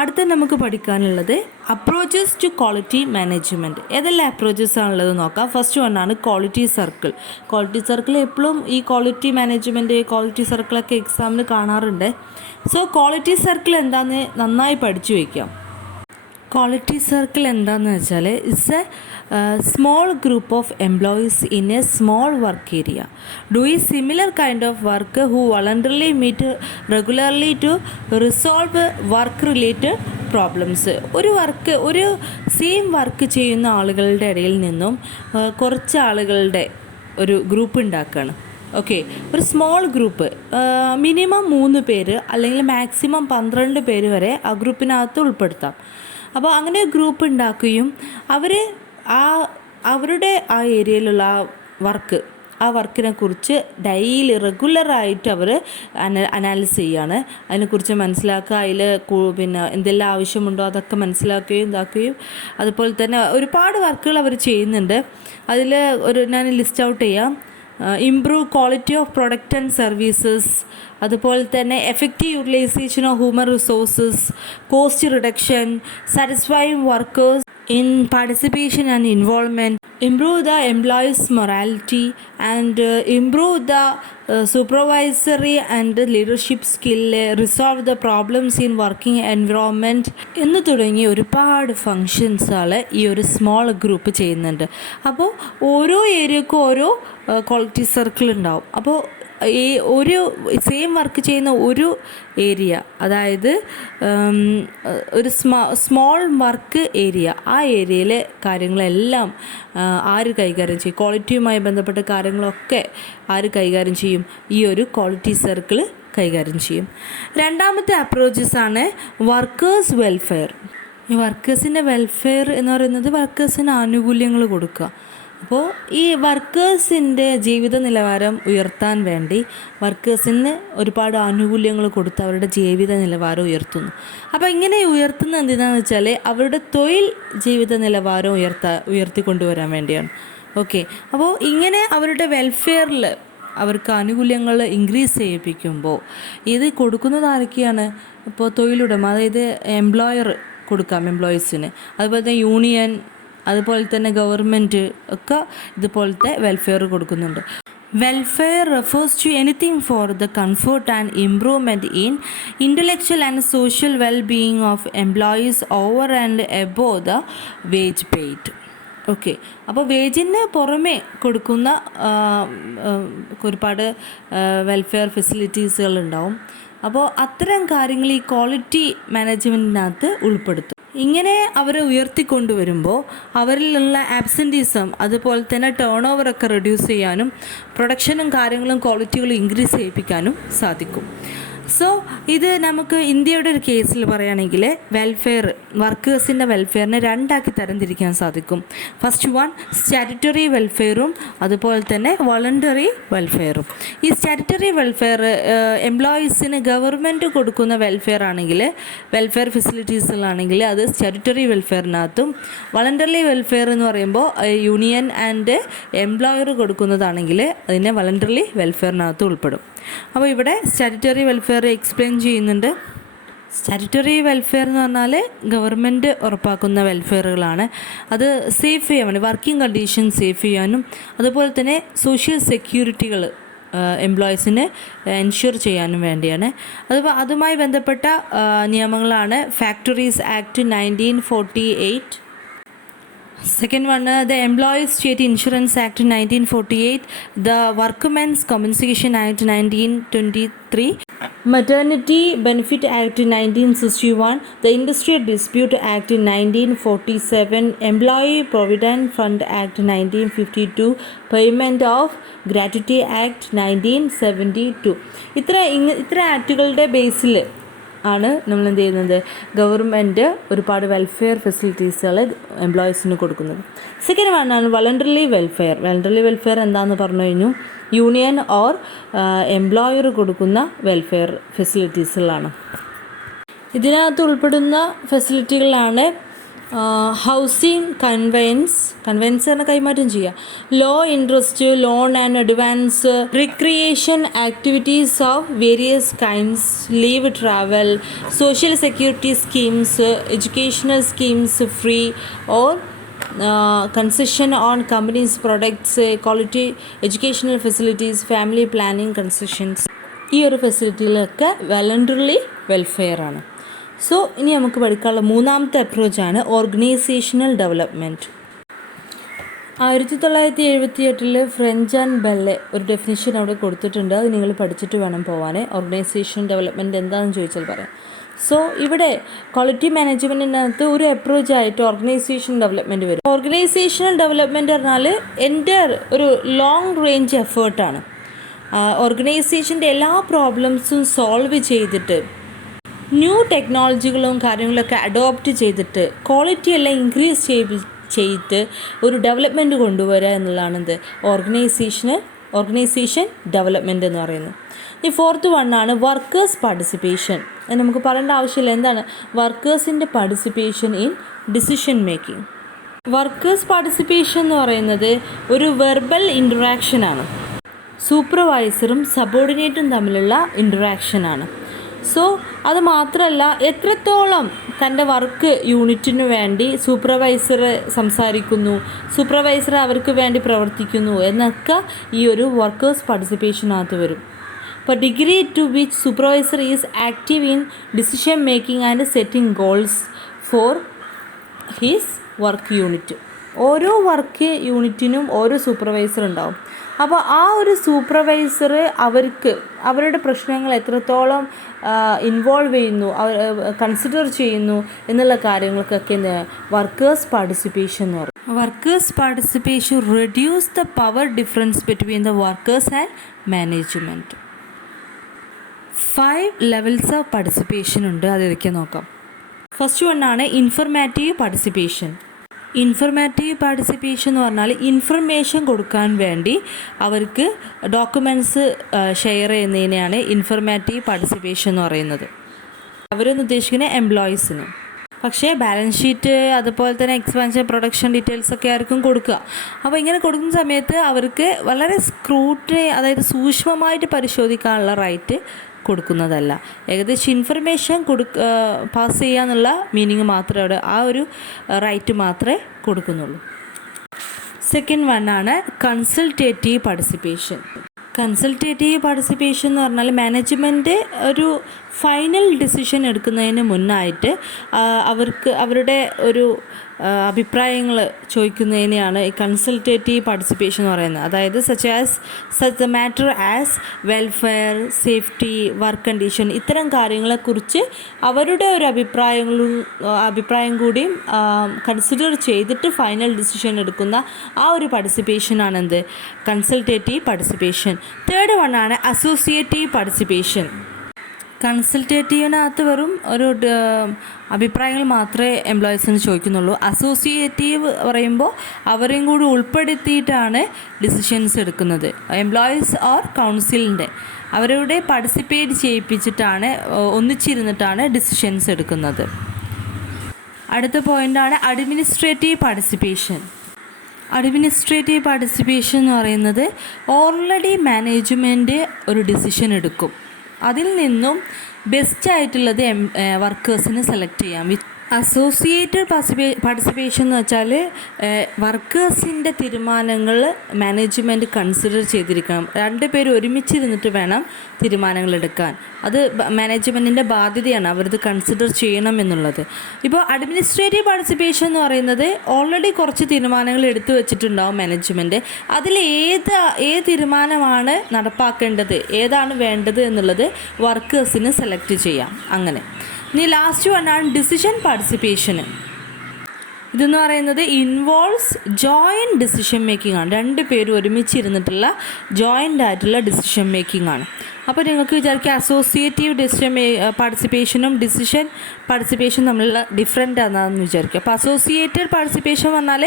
അടുത്ത നമുക്ക് പഠിക്കാനുള്ളത് അപ്രോച്ചസ് ടു ക്വാളിറ്റി മാനേജ്മെൻറ്റ്. ഏതെല്ലാം അപ്രോച്ചസ് ആണുള്ളത് നോക്കാം. ഫസ്റ്റ് വണ്ണാണ് ക്വാളിറ്റി സർക്കിൾ. ക്വാളിറ്റി സർക്കിൾ എപ്പോഴും ഈ ക്വാളിറ്റി മാനേജ്മെൻറ്റ്, ക്വാളിറ്റി സർക്കിളൊക്കെ എക്സാമിന് കാണാറുണ്ട്. സോ ക്വാളിറ്റി സർക്കിൾ എന്താണെന്ന് നന്നായി പഠിച്ചു വയ്ക്കാം. ക്വാളിറ്റി സർക്കിൾ എന്താണെന്ന് വെച്ചാൽ it's a small group of employees in a small work area doing similar kind of work who voluntarily meet regularly to resolve work related problems. ഒരു same work ചെയ്യുന്ന ആളുകളുടെ ഇടയിൽ നിന്നും കുറച്ച് ആളുകളുടെ ഒരു ഗ്രൂപ്പ് ഉണ്ടാക്കുകയാണ്. ഓക്കെ, ഒരു സ്മോൾ ഗ്രൂപ്പ്, മിനിമം 3 പേര് അല്ലെങ്കിൽ മാക്സിമം 12 പേര് വരെ ആ ഗ്രൂപ്പിനകത്ത് ഉൾപ്പെടുത്താം. അപ്പോൾ അങ്ങനെ ഗ്രൂപ്പ് ഉണ്ടാക്കുകയും അവർ അവരുടെ ആ ഏരിയയിലുള്ള ആ വർക്കിനെ കുറിച്ച് ഡെയിലി റെഗുലറായിട്ട് അവർ അനാലിസ് ചെയ്യുകയാണ്. അതിനെക്കുറിച്ച് മനസ്സിലാക്കുക, അതിൽ പിന്നെ എന്തെല്ലാം ആവശ്യമുണ്ടോ അതൊക്കെ മനസ്സിലാക്കുകയും ഇതാക്കുകയും. അതുപോലെ തന്നെ ഒരുപാട് വർക്കുകൾ അവർ ചെയ്യുന്നുണ്ട്. അതിൽ ഞാൻ ലിസ്റ്റ് ഔട്ട് ചെയ്യാം. Improve quality of product and services, അതുപോലെ തന്നെ effective utilization of human resources, cost reduction, satisfying workers in participation and involvement, improve the employees' morality and improve the supervisory and leadership skill, resolve the problems in working environment എന്ന് തുടങ്ങി ഒരുപാട് ഫങ്ഷൻസുകൾ ഈ ഒരു small group ചെയ്യുന്നുണ്ട്. അപ്പോൾ ഓരോ ഏരിയക്കും ഓരോ quality circle ഉണ്ടാവും. അപ്പോൾ ഈ ഒരു സെയിം വർക്ക് ചെയ്യുന്ന ഒരു ഏരിയ, അതായത് ഒരു സ്മോൾ വർക്ക് ഏരിയ, ആ ഏരിയയിലെ കാര്യങ്ങളെല്ലാം ആര് കൈകാര്യം ചെയ്യും? ക്വാളിറ്റിയുമായി ബന്ധപ്പെട്ട കാര്യങ്ങളൊക്കെ ആര് കൈകാര്യം ചെയ്യും? ഈ ഒരു ക്വാളിറ്റി സർക്കിൾ കൈകാര്യം ചെയ്യും. രണ്ടാമത്തെ അപ്രോച്ചസാണ് വർക്കേഴ്സ് വെൽഫെയർ. ഈ വർക്കേഴ്സിൻ്റെ വെൽഫെയർ എന്ന് പറയുന്നത് വർക്കേഴ്സിന് ആനുകൂല്യങ്ങൾ കൊടുക്കുക. അപ്പോൾ ഈ വർക്കേഴ്സിൻ്റെ ജീവിത നിലവാരം ഉയർത്താൻ വേണ്ടി വർക്കേഴ്സിന് ഒരുപാട് ആനുകൂല്യങ്ങൾ കൊടുത്ത് അവരുടെ ജീവിത നിലവാരം ഉയർത്തുന്നു. അപ്പോൾ ഇങ്ങനെ ഉയർത്തുന്നത് എന്തിനാണെന്ന് വെച്ചാൽ അവരുടെ തൊഴിൽ ജീവിത നിലവാരം ഉയർത്തിക്കൊണ്ടുവരാൻ വേണ്ടിയാണ്. ഓക്കെ, അപ്പോൾ ഇങ്ങനെ അവരുടെ വെൽഫെയറിൽ അവർക്ക് ആനുകൂല്യങ്ങൾ ഇൻക്രീസ് ചെയ്യിപ്പിക്കുമ്പോൾ ഇത് കൊടുക്കുന്നത് ആരൊക്കെയാണ്? ഇപ്പോൾ തൊഴിലുടമ, അതായത് എംപ്ലോയർ കൊടുക്കാം എംപ്ലോയീസിന്, അതുപോലെ തന്നെ യൂണിയൻ, അതുപോലെ തന്നെ ഗവൺമെൻറ് ഒക്കെ ഇതുപോലത്തെ വെൽഫെയർ കൊടുക്കുന്നുണ്ട്. Welfare refers to anything for the comfort and improvement in intellectual and social wellbeing of employees over and above the wage paid. Okay, അപ്പോൾ വേജിന് പുറമേ കൊടുക്കുന്ന ഒരുപാട് വെൽഫെയർ ഫെസിലിറ്റീസുകൾ ഉണ്ടാവും. അപ്പോൾ അത്തരം കാര്യങ്ങൾ ഈ ക്വാളിറ്റി മാനേജ്മെൻറ്റിനകത്ത് ഉൾപ്പെടുത്തും. ഇങ്ങനെ അവരെ ഉയർത്തിക്കൊണ്ടുവരുമ്പോൾ അവരിലുള്ള ആബ്സെൻറ്റീസം, അതുപോലെ തന്നെ ടേൺ ഓവറൊക്കെ റെഡ്യൂസ് ചെയ്യാനും പ്രൊഡക്ഷനും കാര്യങ്ങളും ക്വാളിറ്റികളും ഇൻക്രീസ് ചെയ്യിപ്പിക്കാനും സാധിക്കും. സോ ഇത് നമുക്ക് ഇന്ത്യയുടെ ഒരു കേസിൽ പറയുകയാണെങ്കിൽ വെൽഫെയർ, വർക്കേഴ്സിൻ്റെ വെൽഫെയറിനെ രണ്ടാക്കി തരംതിരിക്കാൻ സാധിക്കും. ഫസ്റ്റ് വൺ സ്റ്റാറ്റ്യൂട്ടറി വെൽഫെയറും അതുപോലെ തന്നെ വോളണ്ടറി വെൽഫെയറും. ഈ സ്റ്റാറ്റ്യൂട്ടറി വെൽഫെയർ എംപ്ലോയീസിന് ഗവൺമെൻറ് കൊടുക്കുന്ന വെൽഫെയർ ആണെങ്കിൽ, വെൽഫെയർ ഫെസിലിറ്റീസുകളാണെങ്കിൽ അത് സ്റ്റാറ്റ്യൂട്ടറി വെൽഫെയറിനകത്തും, വോളണ്ടറി വെൽഫെയർ എന്ന് പറയുമ്പോൾ യൂണിയൻ ആൻഡ് എംപ്ലോയർ കൊടുക്കുന്നതാണെങ്കിൽ അതിനെ വോളണ്ടറി വെൽഫെയറിനകത്ത് ഉൾപ്പെടും. അപ്പോൾ ഇവിടെ സ്റ്റാറ്റ്യൂട്ടറി വെൽഫെയർ എക്സ്പ്ലെയിൻ ചെയ്യുന്നുണ്ട്. സ്റ്റാറ്റ്യൂട്ടറി വെൽഫെയർ എന്ന് പറഞ്ഞാൽ ഗവൺമെൻറ് ഉറപ്പാക്കുന്ന വെൽഫെയറുകളാണ്. അത് സേഫ് ചെയ്യാൻ വേണ്ടി, വർക്കിംഗ് കണ്ടീഷൻ സേഫ് ചെയ്യാനും അതുപോലെ തന്നെ സോഷ്യൽ സെക്യൂരിറ്റികൾ എംപ്ലോയീസിന് എൻഷ്യൂർ ചെയ്യാനും വേണ്ടിയാണ്. അതുമായി ബന്ധപ്പെട്ട നിയമങ്ങളാണ് factories act 1948. Second one, the Employees State Insurance Act 1948, the Workmen's Compensation Act 1923, Maternity Benefit Act 1961, the Industrial Dispute Act 1947, Employee Provident Fund Act 1952, Payment of Gratuity Act 1972. ഇത്ര ആക്ടുകളുടെ ബേസിൽ ആണ് നമ്മൾ എന്ത് ചെയ്യുന്നത്, ഗവൺമെൻറ് ഒരുപാട് വെൽഫെയർ ഫെസിലിറ്റീസുകൾ എംപ്ലോയീസിന് കൊടുക്കുന്നത്. സെക്കൻഡ് വണ്ണാണ് വളണ്ടറി വെൽഫെയർ. വളണ്ടറി വെൽഫെയർ എന്താണെന്ന് പറഞ്ഞു കഴിഞ്ഞു, യൂണിയൻ ഓർ എംപ്ലോയർ കൊടുക്കുന്ന വെൽഫെയർ ഫെസിലിറ്റീസുകളാണ്. ഇതിനകത്ത് ഉൾപ്പെടുന്ന ഫെസിലിറ്റികളാണ് ഹൗസിംഗ് കൺവെയൻസ് പറഞ്ഞാൽ കൈമാറ്റം ചെയ്യുക, low interest, loan and advance, recreation activities of various kinds, leave travel, social security schemes, educational schemes free or concession on companies products, quality educational facilities, family planning concessions. ഈ ഒരു ഫെസിലിറ്റിയിലൊക്കെ voluntary welfare ആണ്. So ഇനി നമുക്ക് പഠിക്കാനുള്ള മൂന്നാമത്തെ അപ്രോച്ചാണ് organisational development. 1978 French and Bale ഒരു ഡെഫിനിഷൻ അവിടെ കൊടുത്തിട്ടുണ്ട്. അത് നിങ്ങൾ പഠിച്ചിട്ട് വേണം പോകാൻ. ഓർഗനൈസേഷൻ ഡെവലപ്മെൻറ്റ് എന്താണെന്ന് ചോദിച്ചാൽ പറയാം. സോ ഇവിടെ ക്വാളിറ്റി മാനേജ്മെൻറ്റിനകത്ത് ഒരു അപ്രോച്ചായിട്ട് ഓർഗനൈസേഷൻ ഡെവലപ്മെൻറ്റ് വരും. ഓർഗനൈസേഷണൽ ഡെവലപ്മെൻറ്റ് പറഞ്ഞാൽ ഒരു ലോങ് റേഞ്ച് എഫേർട്ടാണ്. ഓർഗനൈസേഷൻ്റെ എല്ലാ പ്രോബ്ലംസും സോൾവ് ചെയ്തിട്ട് ന്യൂ ടെക്നോളജികളും കാര്യങ്ങളൊക്കെ അഡോപ്റ്റ് ചെയ്തിട്ട് ക്വാളിറ്റി എല്ലാം ഇൻക്രീസ് ചെയ്തിട്ട് ഒരു ഡെവലപ്മെൻറ്റ് കൊണ്ടുവരിക എന്നുള്ളതാണ് ഇത് ഓർഗനൈസേഷൻ ഡെവലപ്മെൻറ്റ് എന്ന് പറയുന്നത്. ഈ ഫോർത്ത് വണ്ണാണ് വർക്കേഴ്സ് പാർട്ടിസിപ്പേഷൻ. അത് നമുക്ക് പറയേണ്ട ആവശ്യമില്ല, എന്താണ് വർക്കേഴ്സിൻ്റെ participation in decision making. Workers participation എന്ന് പറയുന്നത് ഒരു വെർബൽ ഇൻറ്ററാക്ഷനാണ്. സൂപ്പർവൈസറും സബോർഡിനേറ്റും തമ്മിലുള്ള ഇൻറ്ററാക്ഷനാണ്. സോ അത് മാത്രമല്ല, എത്രത്തോളം തൻ്റെ വർക്ക് യൂണിറ്റിന് വേണ്ടി സൂപ്പർവൈസർ സംസാരിക്കുന്നു, സൂപ്പർവൈസർ അവർക്ക് വേണ്ടി പ്രവർത്തിക്കുന്നു എന്നൊക്കെ ഈ ഒരു വർക്കേഴ്സ് പാർട്ടിസിപ്പേഷനകത്ത് വരും. അപ്പോൾ degree to which supervisor is active in decision making and setting goals for his work unit. ഓരോ വർക്ക് യൂണിറ്റിനും ഓരോ സൂപ്പർവൈസർ ഉണ്ടാവും. അപ്പോൾ ആ ഒരു സൂപ്പർവൈസർ അവരുടെ പ്രശ്നങ്ങൾ എത്രത്തോളം ഇൻവോൾവ് ചെയ്യുന്നു, കൺസിഡർ ചെയ്യുന്നു എന്നുള്ള കാര്യങ്ങൾക്കൊക്കെ വർക്കേഴ്സ് പാർട്ടിസിപ്പേഷൻ എന്ന് പറയും. Workers participation reduce the power difference between the workers and management. 5 levels of participation ഉണ്ട്, അതൊക്കെ നോക്കാം. ഫസ്റ്റ് വണ്ണാണ് ഇൻഫർമാറ്റീവ് പാർട്ടിസിപ്പേഷൻ. ഇൻഫർമാറ്റീവ് പാർട്ടിസിപ്പേഷൻ എന്ന് പറഞ്ഞാൽ ഇൻഫർമേഷൻ കൊടുക്കാൻ വേണ്ടി അവർക്ക് ഡോക്യുമെൻറ്റ്സ് ഷെയർ ചെയ്യുന്നതിനെയാണ് ഇൻഫർമാറ്റീവ് പാർട്ടിസിപ്പേഷൻ എന്ന് പറയുന്നത്. അവരെന്ന് ഉദ്ദേശിക്കുന്നത് എംപ്ലോയീസിന്. പക്ഷേ ബാലൻസ് ഷീറ്റ് അതുപോലെ തന്നെ എക്സ്പാൻഷൻ പ്രൊഡക്ഷൻ ഡീറ്റെയിൽസ് ഒക്കെ ആയിരിക്കും കൊടുക്കുക. അപ്പോൾ ഇങ്ങനെ കൊടുക്കുന്ന സമയത്ത് അവർക്ക് വളരെ സ്ക്രൂട്ടിനി, അതായത് സൂക്ഷ്മമായിട്ട് പരിശോധിക്കാനുള്ള റൈറ്റ് കൊടുക്കുന്നതല്ല. ഏകദേശം ഇൻഫർമേഷൻ പാസ് ചെയ്യുക എന്നുള്ള മീനിങ് മാത്രമേ അവിടെ, ആ ഒരു റൈറ്റ് മാത്രമേ കൊടുക്കുന്നുള്ളൂ. സെക്കൻഡ് വണ്ണാണ് കൺസൾട്ടേറ്റീവ് പാർട്ടിസിപ്പേഷൻ. കൺസൾട്ടേറ്റീവ് പാർട്ടിസിപ്പേഷൻ എന്ന് പറഞ്ഞാൽ മാനേജ്മെൻറ്റ് ഒരു ഫൈനൽ ഡിസിഷൻ എടുക്കുന്നതിന് മുന്നായിട്ട് അവരുടെ ഒരു അഭിപ്രായങ്ങൾ ചോദിക്കുന്നതിനെയാണ് ഈ കൺസൾട്ടേറ്റീവ് പാർട്ടിസിപ്പേഷൻ എന്ന് പറയുന്നത്. അതായത് such the matter as welfare, safety, work condition, ഇത്തരം കാര്യങ്ങളെക്കുറിച്ച് അവരുടെ ഒരു അഭിപ്രായം കൂടിയും കൺസിഡർ ചെയ്തിട്ട് ഫൈനൽ ഡിസിഷൻ എടുക്കുന്ന ആ ഒരു പാർട്ടിസിപ്പേഷനാണ് എന്ത്, കൺസൾട്ടേറ്റീവ് പാർട്ടിസിപ്പേഷൻ. തേർഡ് വണ്ണാണ് അസോസിയേറ്റീവ് പാർട്ടിസിപ്പേഷൻ. കൺസൾട്ടേറ്റീവിനകത്ത് വെറും ഒരു അഭിപ്രായങ്ങൾ മാത്രമേ എംപ്ലോയീസിന് ചോദിക്കുന്നുള്ളൂ. അസോസിയേറ്റീവ് പറയുമ്പോൾ അവരെയും കൂടി ഉൾപ്പെടുത്തിയിട്ടാണ് ഡിസിഷൻസ് എടുക്കുന്നത്. എംപ്ലോയീസ് ഓർ കൗൺസിലിൻ്റെ അവരുടെ പാർട്ടിസിപ്പേറ്റ് ചെയ്യിപ്പിച്ചിട്ടാണ്, ഒന്നിച്ചിരുന്നിട്ടാണ് ഡിസിഷൻസ് എടുക്കുന്നത്. അടുത്ത പോയിൻ്റാണ് അഡ്മിനിസ്ട്രേറ്റീവ് പാർട്ടിസിപ്പേഷൻ. അഡ്മിനിസ്ട്രേറ്റീവ് പാർട്ടിസിപ്പേഷൻ എന്ന് പറയുന്നത് ഓൾറെഡി മാനേജ്മെൻറ്റ് ഒരു ഡിസിഷൻ എടുക്കും. അതിൽ നിന്നും ബെസ്റ്റ് ആയിട്ടുള്ളത് വർക്കേഴ്സിന് സെലക്ട് ചെയ്യാം. അസോസിയേറ്റഡ് പാർട്ടിസിപ്പേഷൻ എന്ന് വെച്ചാൽ വർക്കേഴ്സിൻ്റെ തീരുമാനങ്ങൾ മാനേജ്മെൻറ്റ് കൺസിഡർ ചെയ്തിരിക്കണം. 2 പേര് ഒരുമിച്ചിരുന്നിട്ട് വേണം തീരുമാനങ്ങൾ എടുക്കാൻ. അത് മാനേജ്മെൻറ്റിൻ്റെ ബാധ്യതയാണ്, അവരത് കൺസിഡർ ചെയ്യണം എന്നുള്ളത്. ഇപ്പോൾ അഡ്മിനിസ്ട്രേറ്റീവ് പാർട്ടിസിപ്പേഷൻ എന്ന് പറയുന്നത് ഓൾറെഡി കുറച്ച് തീരുമാനങ്ങൾ എടുത്തു വെച്ചിട്ടുണ്ടാവും മാനേജ്മെൻറ്റ്. അതിൽ ഏത് തീരുമാനമാണ് നടപ്പാക്കേണ്ടത്, ഏതാണ് വേണ്ടത് എന്നുള്ളത് വർക്കേഴ്സിന് സെലക്ട് ചെയ്യാം. അങ്ങനെ ഇനി ലാസ്റ്റ് വണ്ണാണ് ഡിസിഷൻ പാർട്ടിസിപ്പേഷന്. ഇതെന്ന് പറയുന്നത് ഇൻവോൾവ്സ് ജോയിൻറ്റ് ഡിസിഷൻ മേക്കിംഗ് ആണ്. 2 പേരും ഒരുമിച്ചിരുന്നിട്ടുള്ള ജോയിൻ്റ് ആയിട്ടുള്ള ഡിസിഷൻ മേക്കിംഗ് ആണ്. അപ്പോൾ നിങ്ങൾക്ക് വിചാരിക്കുക അസോസിയേറ്റീവ് ഡിസിഷൻ പാർട്ടിസിപ്പേഷനും ഡിസിഷൻ പാർട്ടിസിപ്പേഷനും തമ്മിലുള്ള ഡിഫറെൻ്റ് ആണെന്ന് വിചാരിക്കുക. അപ്പോൾ അസോസിയേറ്റഡ് പാർട്ടിസിപ്പേഷൻ പറഞ്ഞാൽ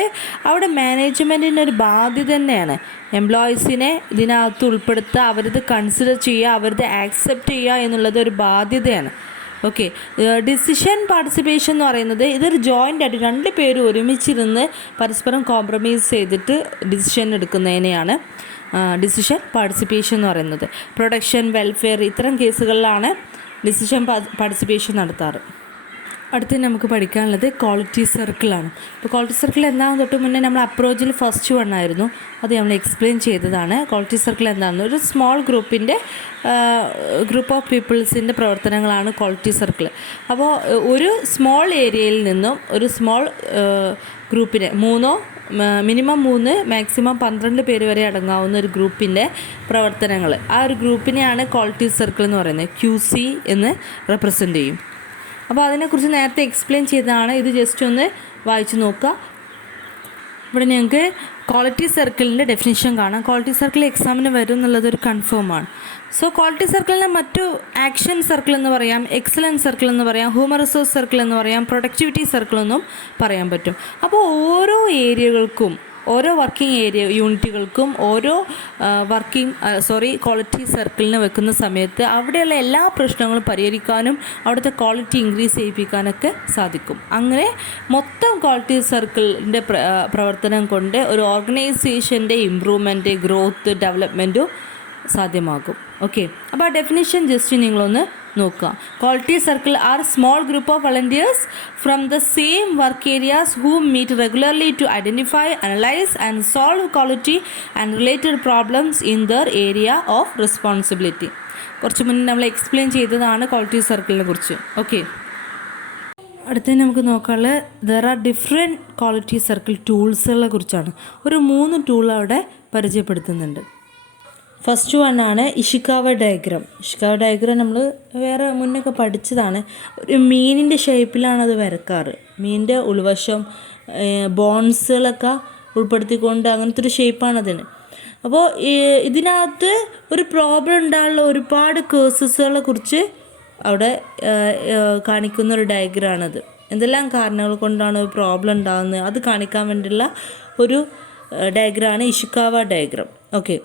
അവിടെ മാനേജ്മെൻറ്റിൻ്റെ ഒരു ബാധ്യത തന്നെയാണ്. എംപ്ലോയീസിനെ ഇതിനകത്ത് ഉൾപ്പെടുത്തുക, അവരത് കൺസിഡർ ചെയ്യുക, അവരത് ആക്സെപ്റ്റ് ചെയ്യുക എന്നുള്ളത് ഒരു ബാധ്യതയാണ്. ഓക്കെ, ഡിസിഷൻ പാർട്ടിസിപ്പേഷൻ എന്ന് പറയുന്നത് ഇതൊരു ജോയിൻ്റ് ആയിട്ട് 2 പേര് ഒരുമിച്ചിരുന്ന് പരസ്പരം കോംപ്രമൈസ് ചെയ്തിട്ട് ഡിസിഷൻ എടുക്കുന്നതിനെയാണ് ഡിസിഷൻ പാർട്ടിസിപ്പേഷൻ എന്ന് പറയുന്നത്. പ്രൊഡക്ഷൻ, വെൽഫെയർ ഇത്തരം കേസുകളിലാണ് ഡിസിഷൻ പാർട്ടിസിപ്പേഷൻ നടത്താറ്. അടുത്ത് നമുക്ക് പഠിക്കാനുള്ളത് ക്വാളിറ്റി സർക്കിളാണ്. ഇപ്പോൾ ക്വാളിറ്റി സർക്കിൾ എന്താണെന്ന് തൊട്ട് മുന്നേ നമ്മൾ അപ്രോച്ചിൽ ഫസ്റ്റ് വണ്ണായിരുന്നു, അത് നമ്മൾ എക്സ്പ്ലെയിൻ ചെയ്തതാണ്. ക്വാളിറ്റി സർക്കിൾ എന്താണെന്ന്, ഒരു സ്മോൾ ഗ്രൂപ്പ് ഓഫ് പീപ്പിൾസിൻ്റെ പ്രവർത്തനങ്ങളാണ് ക്വാളിറ്റി സർക്കിൾ. അപ്പോൾ ഒരു സ്മോൾ ഏരിയയിൽ നിന്നും ഒരു സ്മോൾ ഗ്രൂപ്പിനെ മിനിമം 3 മാക്സിമം 12 പേര് വരെ അടങ്ങാവുന്ന ഒരു ഗ്രൂപ്പിൻ്റെ പ്രവർത്തനങ്ങൾ, ആ ഒരു ഗ്രൂപ്പിനെയാണ് ക്വാളിറ്റി സർക്കിൾ എന്ന് പറയുന്നത്. QC എന്ന് റെപ്രസെൻ്റ് ചെയ്യും. അപ്പോൾ അതിനെക്കുറിച്ച് നേരത്തെ എക്സ്പ്ലെയിൻ ചെയ്തതാണ്, ഇത് ജസ്റ്റ് ഒന്ന് വായിച്ച് നോക്കുക. ഇവിടെ ഞങ്ങൾക്ക് ക്വാളിറ്റി സർക്കിളിൻ്റെ ഡെഫിനിഷൻ കാണാം. ക്വാളിറ്റി സർക്കിൾ എക്സാമിന് വരും എന്നുള്ളതൊരു കൺഫേമാണ്. സോ ക്വാളിറ്റി സർക്കിളിനെ മറ്റു ആക്ഷൻ സർക്കിൾ എന്ന് പറയാം, എക്സലൻസ് സർക്കിൾ എന്ന് പറയാം, ഹ്യൂമൻ റിസോഴ്സ് സർക്കിൾ എന്ന് പറയാം, പ്രൊഡക്ടിവിറ്റി സർക്കിൾ എന്നും പറയാൻ പറ്റും. അപ്പോൾ ഓരോ ഏരിയകൾക്കും, ഓരോ വർക്കിംഗ് യൂണിറ്റുകൾക്കും ഓരോ ക്വാളിറ്റി സർക്കിളിന് വെക്കുന്ന സമയത്ത് അവിടെയുള്ള എല്ലാ പ്രശ്നങ്ങളും പരിഹരിക്കാനും അവിടുത്തെ ക്വാളിറ്റി ഇൻക്രീസ് ചെയ്യിപ്പിക്കാനൊക്കെ സാധിക്കും. അങ്ങനെ മൊത്തം ക്വാളിറ്റി സർക്കിളിൻ്റെ പ്രവർത്തനം കൊണ്ട് ഒരു ഓർഗനൈസേഷൻ്റെ ഇമ്പ്രൂവ്മെൻറ്റ്, ഗ്രോത്ത്, ഡെവലപ്മെൻറ്റും സാധ്യമാകും. ഓക്കെ, അപ്പോൾ ആ ഡെഫിനിഷൻ ജസ്റ്റ് നിങ്ങളൊന്ന് നോക്കുക. Quality circle are small group of volunteers from the same work areas who meet regularly to identify, analyse and solve quality and related problems in their area of responsibility. കുറച്ച് മുന്നേ നമ്മൾ explain ചെയ്തതാണ് quality സർക്കിളിനെ കുറിച്ച്. Okay, അടുത്തത് നമുക്ക് നോക്കാനുള്ളത് there are different quality circle ടൂൾസുകളെ കുറിച്ചാണ്. ഒരു 3 ടൂൾ അവിടെ പരിചയപ്പെടുത്തുന്നുണ്ട്. ഫസ്റ്റ് വണ്ണാണ് ഇഷിക്കാവ ഡയഗ്രാം. ഇഷിക്കാവ ഡയഗ്രാം നമ്മൾ വേറെ മുന്നൊക്കെ പഠിച്ചതാണ്. ഒരു മീനിൻ്റെ ഷേപ്പിലാണ് അത് വരക്കാറ്. മീനിൻ്റെ ഉൾവശം ബോൺസുകളൊക്കെ ഉൾപ്പെടുത്തിക്കൊണ്ട് അങ്ങനത്തെ ഒരു ഷേപ്പാണ് അതിന്. അപ്പോൾ ഇതിനകത്ത് ഒരു പ്രോബ്ലം ഉണ്ടാകാനുള്ള ഒരുപാട് കേസസുകളെ കുറിച്ച് അവിടെ കാണിക്കുന്ന ഒരു ഡയഗ്രാമാണത്. എന്തെല്ലാം കാരണങ്ങൾ കൊണ്ടാണ് ഒരു പ്രോബ്ലം ഉണ്ടാകുന്നത് അത് കാണിക്കാൻ വേണ്ടിയുള്ള ഒരു ഡയഗ്രാമാണ് ഇഷിക്കാവ ഡയഗ്രാം. ഓക്കെ,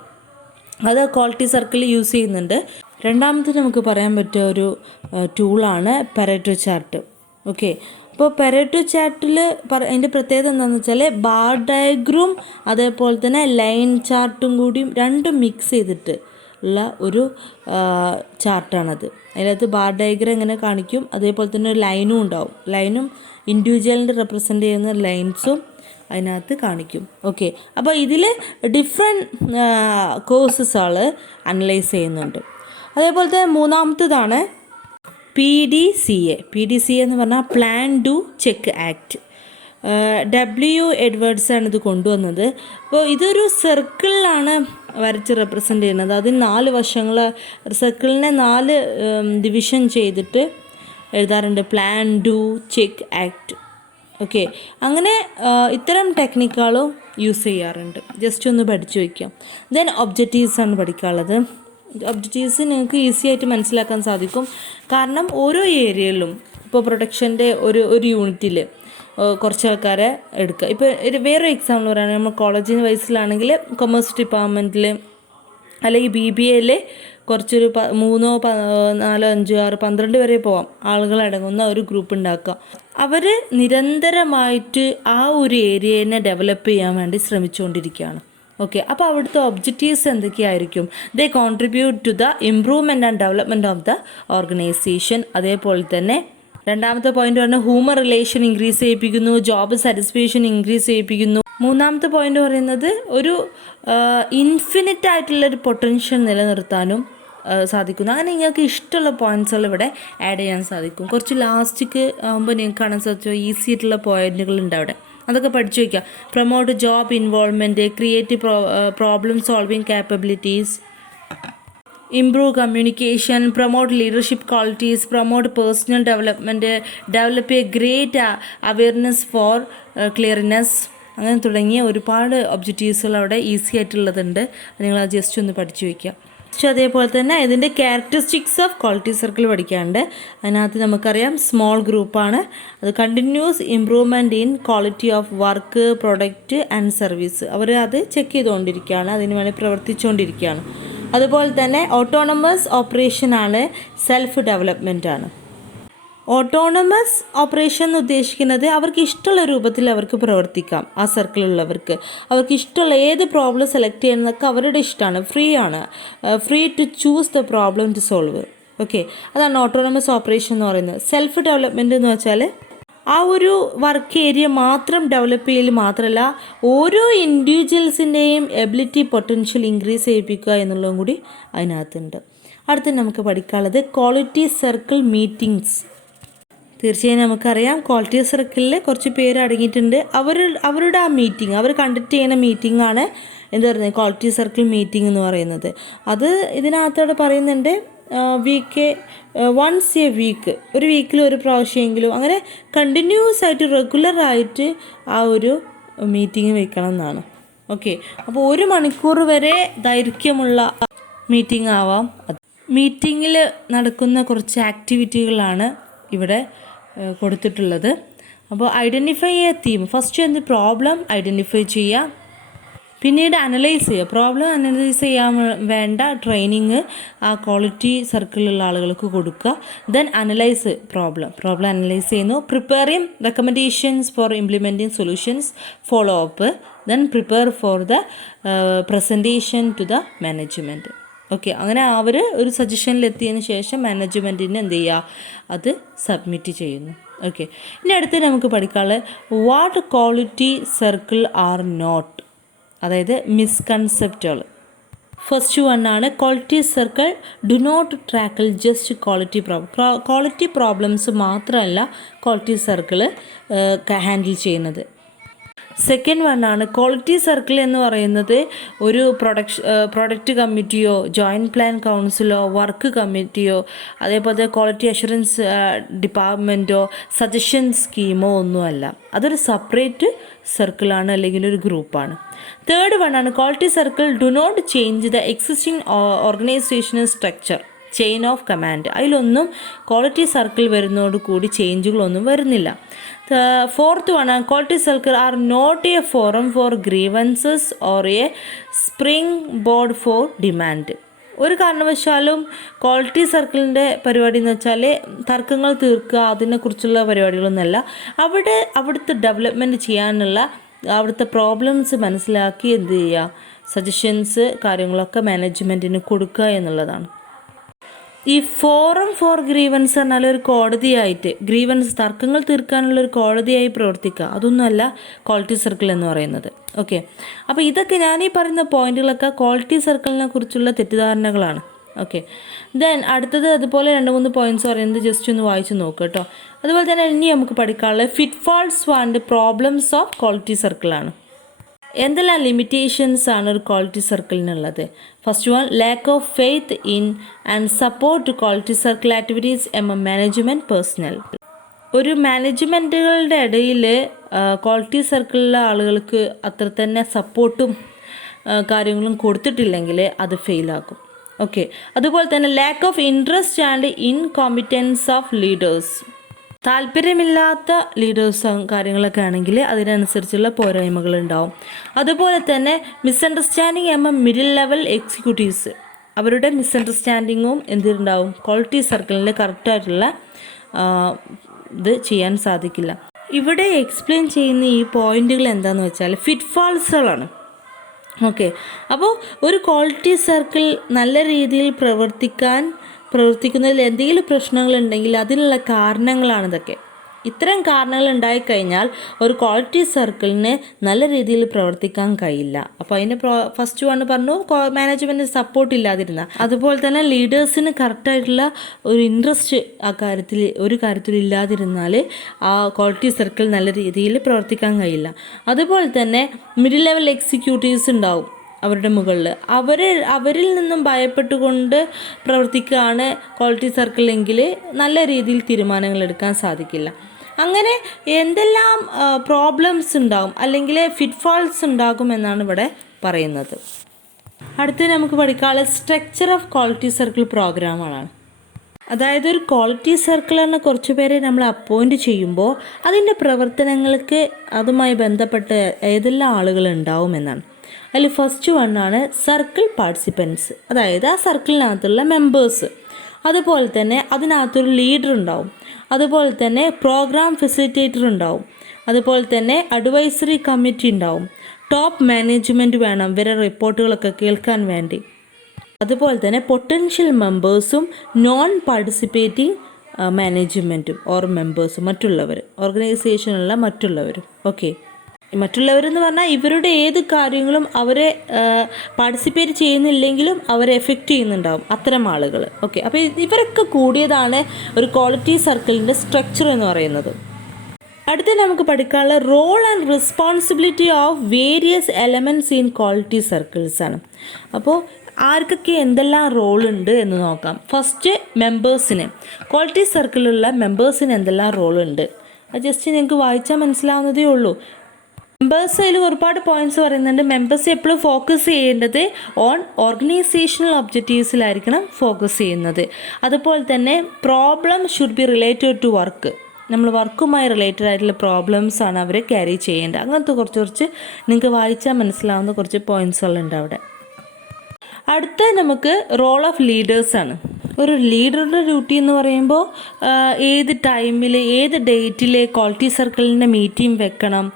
അത് ക്വാളിറ്റി സർക്കിൾ യൂസ് ചെയ്യുന്നുണ്ട്. രണ്ടാമത്തെ നമുക്ക് പറയാൻ പറ്റിയ ഒരു ടൂളാണ് പെരേറ്റോ ചാർട്ട്. ഓക്കെ, അപ്പോൾ പെരേറ്റോ ചാർട്ടിൽ അതിൻ്റെ പ്രത്യേകത എന്താണെന്ന് വെച്ചാൽ ബാർ ഡയഗ്രം അതേപോലെ തന്നെ ലൈൻ ചാർട്ടും കൂടി രണ്ടും മിക്സ് ചെയ്തിട്ട് ഉള്ള ഒരു ചാർട്ടാണത്. അതിനകത്ത് ബാർ ഡയഗ്രം ഇങ്ങനെ കാണിക്കും, അതേപോലെ തന്നെ ഒരു ലൈനും ഉണ്ടാവും. ലൈനും ഇൻഡിവിജ്വലിൻ്റെ റെപ്രസെൻ്റ് ചെയ്യുന്ന ലൈൻസും അതിനകത്ത് കാണിക്കും. ഓക്കെ, അപ്പോൾ ഇതിൽ ഡിഫറെൻറ്റ് കോഴ്സസുകൾ അനലൈസ് ചെയ്യുന്നുണ്ട്. അതേപോലത്തെ മൂന്നാമത്തേതാണ് PDCA എന്ന് പറഞ്ഞാൽ plan do check act. W Edwards ആണ് ഇത് കൊണ്ടുവന്നത്. അപ്പോൾ ഇതൊരു സർക്കിളിലാണ് വരച്ച് റെപ്രസെൻ്റ് ചെയ്യുന്നത്. അതിന് 4 വശങ്ങൾ, സർക്കിളിനെ 4 ഡിവിഷൻ ചെയ്തിട്ട് എഴുതാറുണ്ട്. Plan do check act. Okay, അങ്ങനെ ഇത്തരം ടെക്നിക്കുകളും യൂസ് ചെയ്യാറുണ്ട്. ജസ്റ്റ് ഒന്ന് പഠിച്ചു വയ്ക്കാം. ദെൻ ഒബ്ജക്റ്റീവ്സ് ആണ് പഠിക്കാനുള്ളത്. ഒബ്ജക്റ്റീവ്സ് നിങ്ങൾക്ക് ഈസി ആയിട്ട് മനസ്സിലാക്കാൻ സാധിക്കും. കാരണം ഓരോ ഏരിയയിലും ഇപ്പോൾ പ്രൊഡക്ഷൻ്റെ ഒരു യൂണിറ്റിൽ കുറച്ച് ആൾക്കാരെ എടുക്കുക. ഇപ്പോൾ വേറെ എക്സാമ്പിൾ പറയുകയാണെങ്കിൽ നമ്മൾ കോളേജിന് വയസ്സിലാണെങ്കിൽ കൊമേഴ്സ് ഡിപ്പാർട്ട്മെൻറ്റിൽ അല്ലെങ്കിൽ BBAയിൽ കുറച്ചൊരു 3, 4, 5, 6, 12 വരെ പോവാം ആളുകളടങ്ങുന്ന ഒരു ഗ്രൂപ്പ് ഉണ്ടാക്കുക. അവർ നിരന്തരമായിട്ട് ആ ഒരു ഏരിയനെ ഡെവലപ്പ് ചെയ്യാൻ വേണ്ടി ശ്രമിച്ചുകൊണ്ടിരിക്കുകയാണ്. ഓക്കെ, അപ്പോൾ അവിടുത്തെ ഒബ്ജക്റ്റീവ്സ് എന്തൊക്കെയായിരിക്കും? They contribute to the improvement and development of the organisation. അതേപോലെ തന്നെ രണ്ടാമത്തെ പോയിന്റ് പറഞ്ഞാൽ ഹ്യൂമൻ റിലേഷൻ ഇൻക്രീസ് ചെയ്യിപ്പിക്കുന്നു, ജോബ് സാറ്റിസ്ഫാക്ഷൻ ഇൻക്രീസ് ചെയ്യിപ്പിക്കുന്നു. മൂന്നാമത്തെ പോയിന്റ് പറയുന്നത് ഒരു ഇൻഫിനിറ്റ് ആയിട്ടുള്ളൊരു പൊട്ടൻഷ്യൽ നിലനിർത്താനും സാധിക്കുന്നു. അങ്ങനെ നിങ്ങൾക്ക് ഇഷ്ടമുള്ള പോയിന്റ്സുകൾ ഇവിടെ ആഡ് ചെയ്യാൻ സാധിക്കും. കുറച്ച് ലാസ്റ്റിക്ക് ആകുമ്പോൾ നിങ്ങൾക്ക് കാണാൻ സാധിച്ചോ ഈസി ആയിട്ടുള്ള പോയിന്റുകളുണ്ട് അവിടെ, അതൊക്കെ പഠിച്ചു വയ്ക്കുക. Promote job involvement, creative problem solving capabilities, improve communication, promote leadership qualities, promote personal development, develop a great awareness for clearness. അങ്ങനെ തുടങ്ങിയ ഒരുപാട് ഒബ്ജക്റ്റീവ്സുകൾ അവിടെ ഈസി ആയിട്ടുള്ളതുണ്ട്. നിങ്ങൾ അത് ജസ്റ്റ് ഒന്ന് പഠിച്ചു വയ്ക്കുക. പക്ഷെ അതേപോലെ തന്നെ ഇതിൻ്റെ ക്യാരക്ടറിസ്റ്റിക്സ് ഓഫ് ക്വാളിറ്റി സർക്കിൾ പഠിക്കാണ്ട്. അതിനകത്ത് നമുക്കറിയാം സ്മോൾ ഗ്രൂപ്പാണ്, അത് continuous improvement in quality of work, product and service. അവർ അത് ചെക്ക് ചെയ്തുകൊണ്ടിരിക്കുകയാണ്, അതിന് വേണ്ടി പ്രവർത്തിച്ചുകൊണ്ടിരിക്കുകയാണ്. അതുപോലെ തന്നെ ഓട്ടോണമസ് ഓപ്പറേഷനാണ്, സെൽഫ് ഡെവലപ്മെൻ്റ് ആണ്. ഓട്ടോണമസ് ഓപ്പറേഷൻ എന്ന് ഉദ്ദേശിക്കുന്നത് അവർക്ക് ഇഷ്ടമുള്ള രൂപത്തിൽ അവർക്ക് പ്രവർത്തിക്കാം. ആ സർക്കിളുള്ളവർക്ക് അവർക്ക് ഇഷ്ടമുള്ള ഏത് പ്രോബ്ലം സെലക്ട് ചെയ്യുന്നതൊക്കെ അവരുടെ ഇഷ്ടമാണ്, ഫ്രീ ആണ്, free to choose the problem to solve. Okay, അതാണ് ഓട്ടോണമസ് ഓപ്പറേഷൻ എന്ന് പറയുന്നത്. സെൽഫ് ഡെവലപ്മെൻറ്റ് എന്ന് വെച്ചാൽ ആ ഒരു വർക്ക് ഏരിയ മാത്രം ഡെവലപ്പ് ചെയ്യൽ മാത്രമല്ല, ഓരോ ഇൻഡിവിജ്വൽസിൻ്റെയും എബിലിറ്റി പൊട്ടൻഷ്യൽ ഇൻക്രീസ് ചെയ്യിപ്പിക്കുക എന്നുള്ളതും കൂടി അതിനകത്തുണ്ട്. അടുത്ത് നമുക്ക് പഠിക്കാനുള്ളത് ക്വാളിറ്റി സർക്കിൾ മീറ്റിംഗ്സ്. തീർച്ചയായും നമുക്കറിയാം ക്വാളിറ്റി സർക്കിളിൽ കുറച്ച് പേര് അടങ്ങിയിട്ടുണ്ട്. അവരുടെ ആ മീറ്റിംഗ് അവർ കണ്ടക്ട് ചെയ്യുന്ന മീറ്റിംഗ് ആണ് എന്താ പറയുന്നത്, ക്വാളിറ്റി സർക്കിൾ മീറ്റിംഗ് എന്ന് പറയുന്നത്. അത് ഇതിനകത്തോടെ പറയുന്നുണ്ട് വൺസ് എ വീക്ക്, ഒരു വീക്കിൽ ഒരു പ്രാവശ്യമെങ്കിലും അങ്ങനെ കണ്ടിന്യൂസ് ആയിട്ട് റെഗുലറായിട്ട് ആ ഒരു മീറ്റിംഗ് വെക്കണം എന്നാണ്. ഓക്കെ, അപ്പോൾ 1 മണിക്കൂർ വരെ ദൈർഘ്യമുള്ള മീറ്റിംഗ് ആവാം. മീറ്റിങ്ങിൽ നടക്കുന്ന കുറച്ച് ആക്ടിവിറ്റികളാണ് ഇവിടെ കൊടുത്തിട്ടുള്ളത്. അപ്പോൾ ഐഡൻറ്റിഫൈ എ തീം, ഫസ്റ്റ് എന്ത് പ്രോബ്ലം ഐഡൻറ്റിഫൈ ചെയ്യുക, പിന്നീട് അനലൈസ് ചെയ്യുക. പ്രോബ്ലം അനലൈസ് ചെയ്യാൻ വേണ്ട ട്രെയിനിങ് ആ ക്വാളിറ്റി സർക്കിളിലുള്ള ആളുകൾക്ക് കൊടുക്കുക. ദെൻ അനലൈസ് പ്രോബ്ലം അനലൈസ് ചെയ്യുന്നു. Preparing recommendations for implementing solutions, follow up, then prepare for the presentation to the management. Okay, അങ്ങനെ അവർ ഒരു സജഷനിലെത്തിയതിന് ശേഷം മാനേജ്മെൻറ്റിന് എന്ത് ചെയ്യുക, അത് സബ്മിറ്റ് ചെയ്യുന്നു. ഓക്കെ, ഇനി അടുത്ത് നമുക്ക് പഠിക്കാനുള്ളത് what quality circle are not, അതായത് മിസ്കൺസെപ്റ്റുകൾ. ഫസ്റ്റ് വൺ ആണ് quality circle do not tackle just quality problems മാത്രമല്ല ക്വാളിറ്റി സർക്കിൾ ഹാൻഡിൽ ചെയ്യുന്നത്. സെക്കൻഡ് വൺ ആണ് ക്വാളിറ്റി സർക്കിൾ എന്ന് പറയുന്നത് ഒരു പ്രൊഡക്റ്റ് കമ്മിറ്റിയോ ജോയിൻറ്റ് പ്ലാൻ കൗൺസിലോ വർക്ക് കമ്മിറ്റിയോ അതേപോലെ ക്വാളിറ്റി അഷുറൻസ് ഡിപ്പാർട്ട്മെൻറ്റോ സജഷൻ സ്കീമോ ഒന്നുമല്ല. അതൊരു സെപ്പറേറ്റ് സർക്കിളാണ്, അല്ലെങ്കിൽ ഒരു ഗ്രൂപ്പാണ്. തേർഡ് വൺ ആണ് quality circle do not change the existing organizational structure, chain of command. അതിലൊന്നും ക്വാളിറ്റി സർക്കിൾ വരുന്നതോട് കൂടി ചേഞ്ചുകളൊന്നും വരുന്നില്ല. ഫോർത്ത് വൺ ആണ് quality circle are not a forum for grievances or a springboard for demand. ഒരു കാരണവശാലും quality സർക്കിളിൻ്റെ പരിപാടി എന്ന് വെച്ചാൽ തർക്കങ്ങൾ തീർക്കുക, അതിനെക്കുറിച്ചുള്ള പരിപാടികളൊന്നുമല്ല. അവിടുത്തെ ഡെവലപ്മെൻറ്റ് ചെയ്യാനുള്ള അവിടുത്തെ പ്രോബ്ലംസ് മനസ്സിലാക്കി എന്ത് ചെയ്യുക, സജഷൻസ് കാര്യങ്ങളൊക്കെ മാനേജ്മെൻറ്റിന് കൊടുക്കുക എന്നുള്ളതാണ്. ഈ ഫോറം ഫോർ ഗ്രീവൻസ് പറഞ്ഞാൽ ഒരു കോടതിയായിട്ട്, ഗ്രീവൻസ് തർക്കങ്ങൾ തീർക്കാനുള്ള ഒരു കോടതിയായി പ്രവർത്തിക്കുക, അതൊന്നുമല്ല ക്വാളിറ്റി സർക്കിൾ എന്ന് പറയുന്നത്. ഓക്കെ, അപ്പോൾ ഇതൊക്കെ ഞാൻ ഈ പറയുന്ന പോയിന്റുകളൊക്കെ ക്വാളിറ്റി സർക്കിളിനെ കുറിച്ചുള്ള തെറ്റിദ്ധാരണകളാണ്. ഓക്കെ, ദെൻ അടുത്തത് അതുപോലെ 2-3 പോയിന്റ്സ് പറയുന്നത് ജസ്റ്റ് ഒന്ന് വായിച്ച് നോക്കുക കേട്ടോ. അതുപോലെ തന്നെ ഇനി നമുക്ക് പഠിക്കാനുള്ളത് pitfalls and problems of quality സർക്കിളാണ്. എന്തെല്ലാം ലിമിറ്റേഷൻസ് ആണ് ഒരു ക്വാളിറ്റി സർക്കിളിനുള്ളത്? First one, lack of faith in and support quality circle activities among management personnel. ഒരു മാനേജ്മെൻറ്റുകളുടെ ഇടയിൽ ക്വാളിറ്റി സർക്കിളിലെ ആളുകൾക്ക് അത്ര തന്നെ സപ്പോർട്ടും കാര്യങ്ങളും കൊടുത്തിട്ടില്ലെങ്കിൽ അത് ഫെയിലാക്കും. ഓക്കെ, അതുപോലെ തന്നെ lack of interest and incompetence of leaders. താല്പര്യമില്ലാത്ത ലീഡേഴ്സും കാര്യങ്ങളൊക്കെ ആണെങ്കിൽ അതിനനുസരിച്ചുള്ള പോരായ്മകളുണ്ടാവും. അതുപോലെ തന്നെ misunderstanding among middle level executives. അവരുടെ മിസ്അണ്ടർസ്റ്റാൻഡിങ്ങും എന്തിനുണ്ടാവും, ക്വാളിറ്റി സർക്കിളിൻ്റെ കറക്റ്റായിട്ടുള്ള ഇത് ചെയ്യാൻ സാധിക്കില്ല. ഇവിടെ എക്സ്പ്ലെയിൻ ചെയ്യുന്ന ഈ പോയിന്റുകൾ എന്താണെന്ന് വെച്ചാൽ ഫിറ്റ്ഫാൾസുകളാണ്. ഓക്കെ. അപ്പോൾ ഒരു ക്വാളിറ്റി സർക്കിൾ നല്ല രീതിയിൽ പ്രവർത്തിക്കുന്നതിൽ എന്തെങ്കിലും പ്രശ്നങ്ങളുണ്ടെങ്കിൽ അതിനുള്ള കാരണങ്ങളാണ് ഇതൊക്കെ. ഇത്തരം കാരണങ്ങൾ ഉണ്ടായിക്കഴിഞ്ഞാൽ ഒരു ക്വാളിറ്റി സർക്കിളിന് നല്ല രീതിയിൽ പ്രവർത്തിക്കാൻ കഴിയില്ല. അപ്പോൾ അതിന് ഫസ്റ്റ് വൺ പറഞ്ഞു, മാനേജ്മെൻറ്റ് സപ്പോർട്ട് ഇല്ലാതിരുന്ന. അതുപോലെ തന്നെ ലീഡേഴ്സിന് കറക്റ്റായിട്ടുള്ള ഒരു ഇൻട്രസ്റ്റ് ആ കാര്യത്തിൽ ഒരു കാര്യത്തിലും ഇല്ലാതിരുന്നാൽ ആ ക്വാളിറ്റി സർക്കിൾ നല്ല രീതിയിൽ പ്രവർത്തിക്കാൻ കഴിയില്ല. അതുപോലെ തന്നെ മിഡിൽ ലെവൽ എക്സിക്യൂട്ടീവ്സ് ഉണ്ടാവും അവരുടെ മുകളിൽ. അവരിൽ നിന്നും ഭയപ്പെട്ടുകൊണ്ട് പ്രവർത്തിക്കുകയാണ് ക്വാളിറ്റി സർക്കിളെങ്കിൽ നല്ല രീതിയിൽ തീരുമാനങ്ങൾ എടുക്കാൻ സാധിക്കില്ല. അങ്ങനെ എന്തെല്ലാം പ്രോബ്ലംസ് ഉണ്ടാകും അല്ലെങ്കിൽ ഫിറ്റ്ഫാൾസ് ഉണ്ടാകും എന്നാണ് ഇവിടെ പറയുന്നത്. അടുത്ത് നമുക്ക് പഠിക്കാനുള്ള സ്ട്രക്ചർ ഓഫ് ക്വാളിറ്റി സർക്കിൾ പ്രോഗ്രാമാണ്. അതായത് ഒരു ക്വാളിറ്റി സർക്കിൾ എന്ന കുറച്ച് പേരെ നമ്മൾ അപ്പോയിൻറ്റ് ചെയ്യുമ്പോൾ അതിൻ്റെ പ്രവർത്തനങ്ങൾക്ക് അതുമായി ബന്ധപ്പെട്ട് ഏതെല്ലാം ആളുകൾ ഉണ്ടാവുമെന്നാണ്. അതിൽ ഫസ്റ്റ് വണ്ണാണ് സർക്കിൾ പാർട്ടിസിപ്പൻസ്, അതായത് ആ സർക്കിളിനകത്തുള്ള മെമ്പേഴ്സ്. അതുപോലെ തന്നെ അതിനകത്തൊരു ലീഡർ ഉണ്ടാവും. അതുപോലെ തന്നെ പ്രോഗ്രാം ഫെസിലിറ്റേറ്റർ ഉണ്ടാവും. അതുപോലെ തന്നെ അഡ്വൈസറി കമ്മിറ്റി ഉണ്ടാവും. ടോപ്പ് മാനേജ്മെൻറ്റ് വേണം ഇവരെ റിപ്പോർട്ടുകളൊക്കെ കേൾക്കാൻ വേണ്ടി. അതുപോലെ തന്നെ പൊട്ടൻഷ്യൽ മെമ്പേഴ്സും നോൺ പാർട്ടിസിപ്പേറ്റിംഗ് മാനേജ്മെൻറ്റും ഓർ മെമ്പേഴ്സും, മറ്റുള്ളവർ, ഓർഗനൈസേഷനിലുള്ള മറ്റുള്ളവരും. ഓക്കെ, മറ്റുള്ളവരെന്ന് പറഞ്ഞാൽ ഇവരുടെ ഏത് കാര്യങ്ങളും അവരെ പാർട്ടിസിപ്പേറ്റ് ചെയ്യുന്നില്ലെങ്കിലും അവരെ എഫക്റ്റ് ചെയ്യുന്നുണ്ടാവും അത്തരം ആളുകൾ. ഓക്കെ, അപ്പോൾ ഇവരൊക്കെ കൂടിയതാണ് ഒരു ക്വാളിറ്റി സർക്കിളിൻ്റെ സ്ട്രക്ചർ എന്ന് പറയുന്നത്. അടുത്ത നമുക്ക് പഠിക്കാനുള്ള role and responsibility of various elements in quality circles ആണ്. അപ്പോൾ ആർക്കൊക്കെ എന്തെല്ലാം റോളുണ്ട് എന്ന് നോക്കാം. ഫസ്റ്റ് മെമ്പേഴ്സിന്, ക്വാളിറ്റി സർക്കിളിലുള്ള മെമ്പേഴ്സിന് എന്തെല്ലാം റോളുണ്ട് അത് ജസ്റ്റ് നിങ്ങൾക്ക് വായിച്ചാൽ മനസ്സിലാവുന്നതേ ഉള്ളൂ. മെമ്പേഴ്സ് അതിൽ ഒരുപാട് പോയിന്റ്സ് പറയുന്നുണ്ട്. മെമ്പേഴ്സ് എപ്പോഴും ഫോക്കസ് ചെയ്യേണ്ടത് ഓൺ ഓർഗനൈസേഷണൽ ഒബ്ജക്റ്റീവ്സിലായിരിക്കണം ഫോക്കസ് ചെയ്യുന്നത്. അതുപോലെ തന്നെ problem should be related to work. നമ്മൾ വർക്കുമായി റിലേറ്റഡ് ആയിട്ടുള്ള പ്രോബ്ലംസാണ് അവർ ക്യാരി ചെയ്യേണ്ടത്. അങ്ങനത്തെ കുറച്ച് നിങ്ങൾക്ക് വായിച്ചാൽ മനസ്സിലാവുന്ന കുറച്ച് പോയിന്റ്സുകളുണ്ട് അവിടെ. അടുത്ത നമുക്ക് റോൾ ഓഫ് ലീഡേഴ്സാണ്. ഒരു ലീഡറുടെ ഡ്യൂട്ടി എന്ന് പറയുമ്പോൾ ഏത് ടൈമിൽ ഏത് ഡേറ്റിൽ ക്വാളിറ്റി സർക്കിളിൻ്റെ മീറ്റിംഗ് വെക്കണം,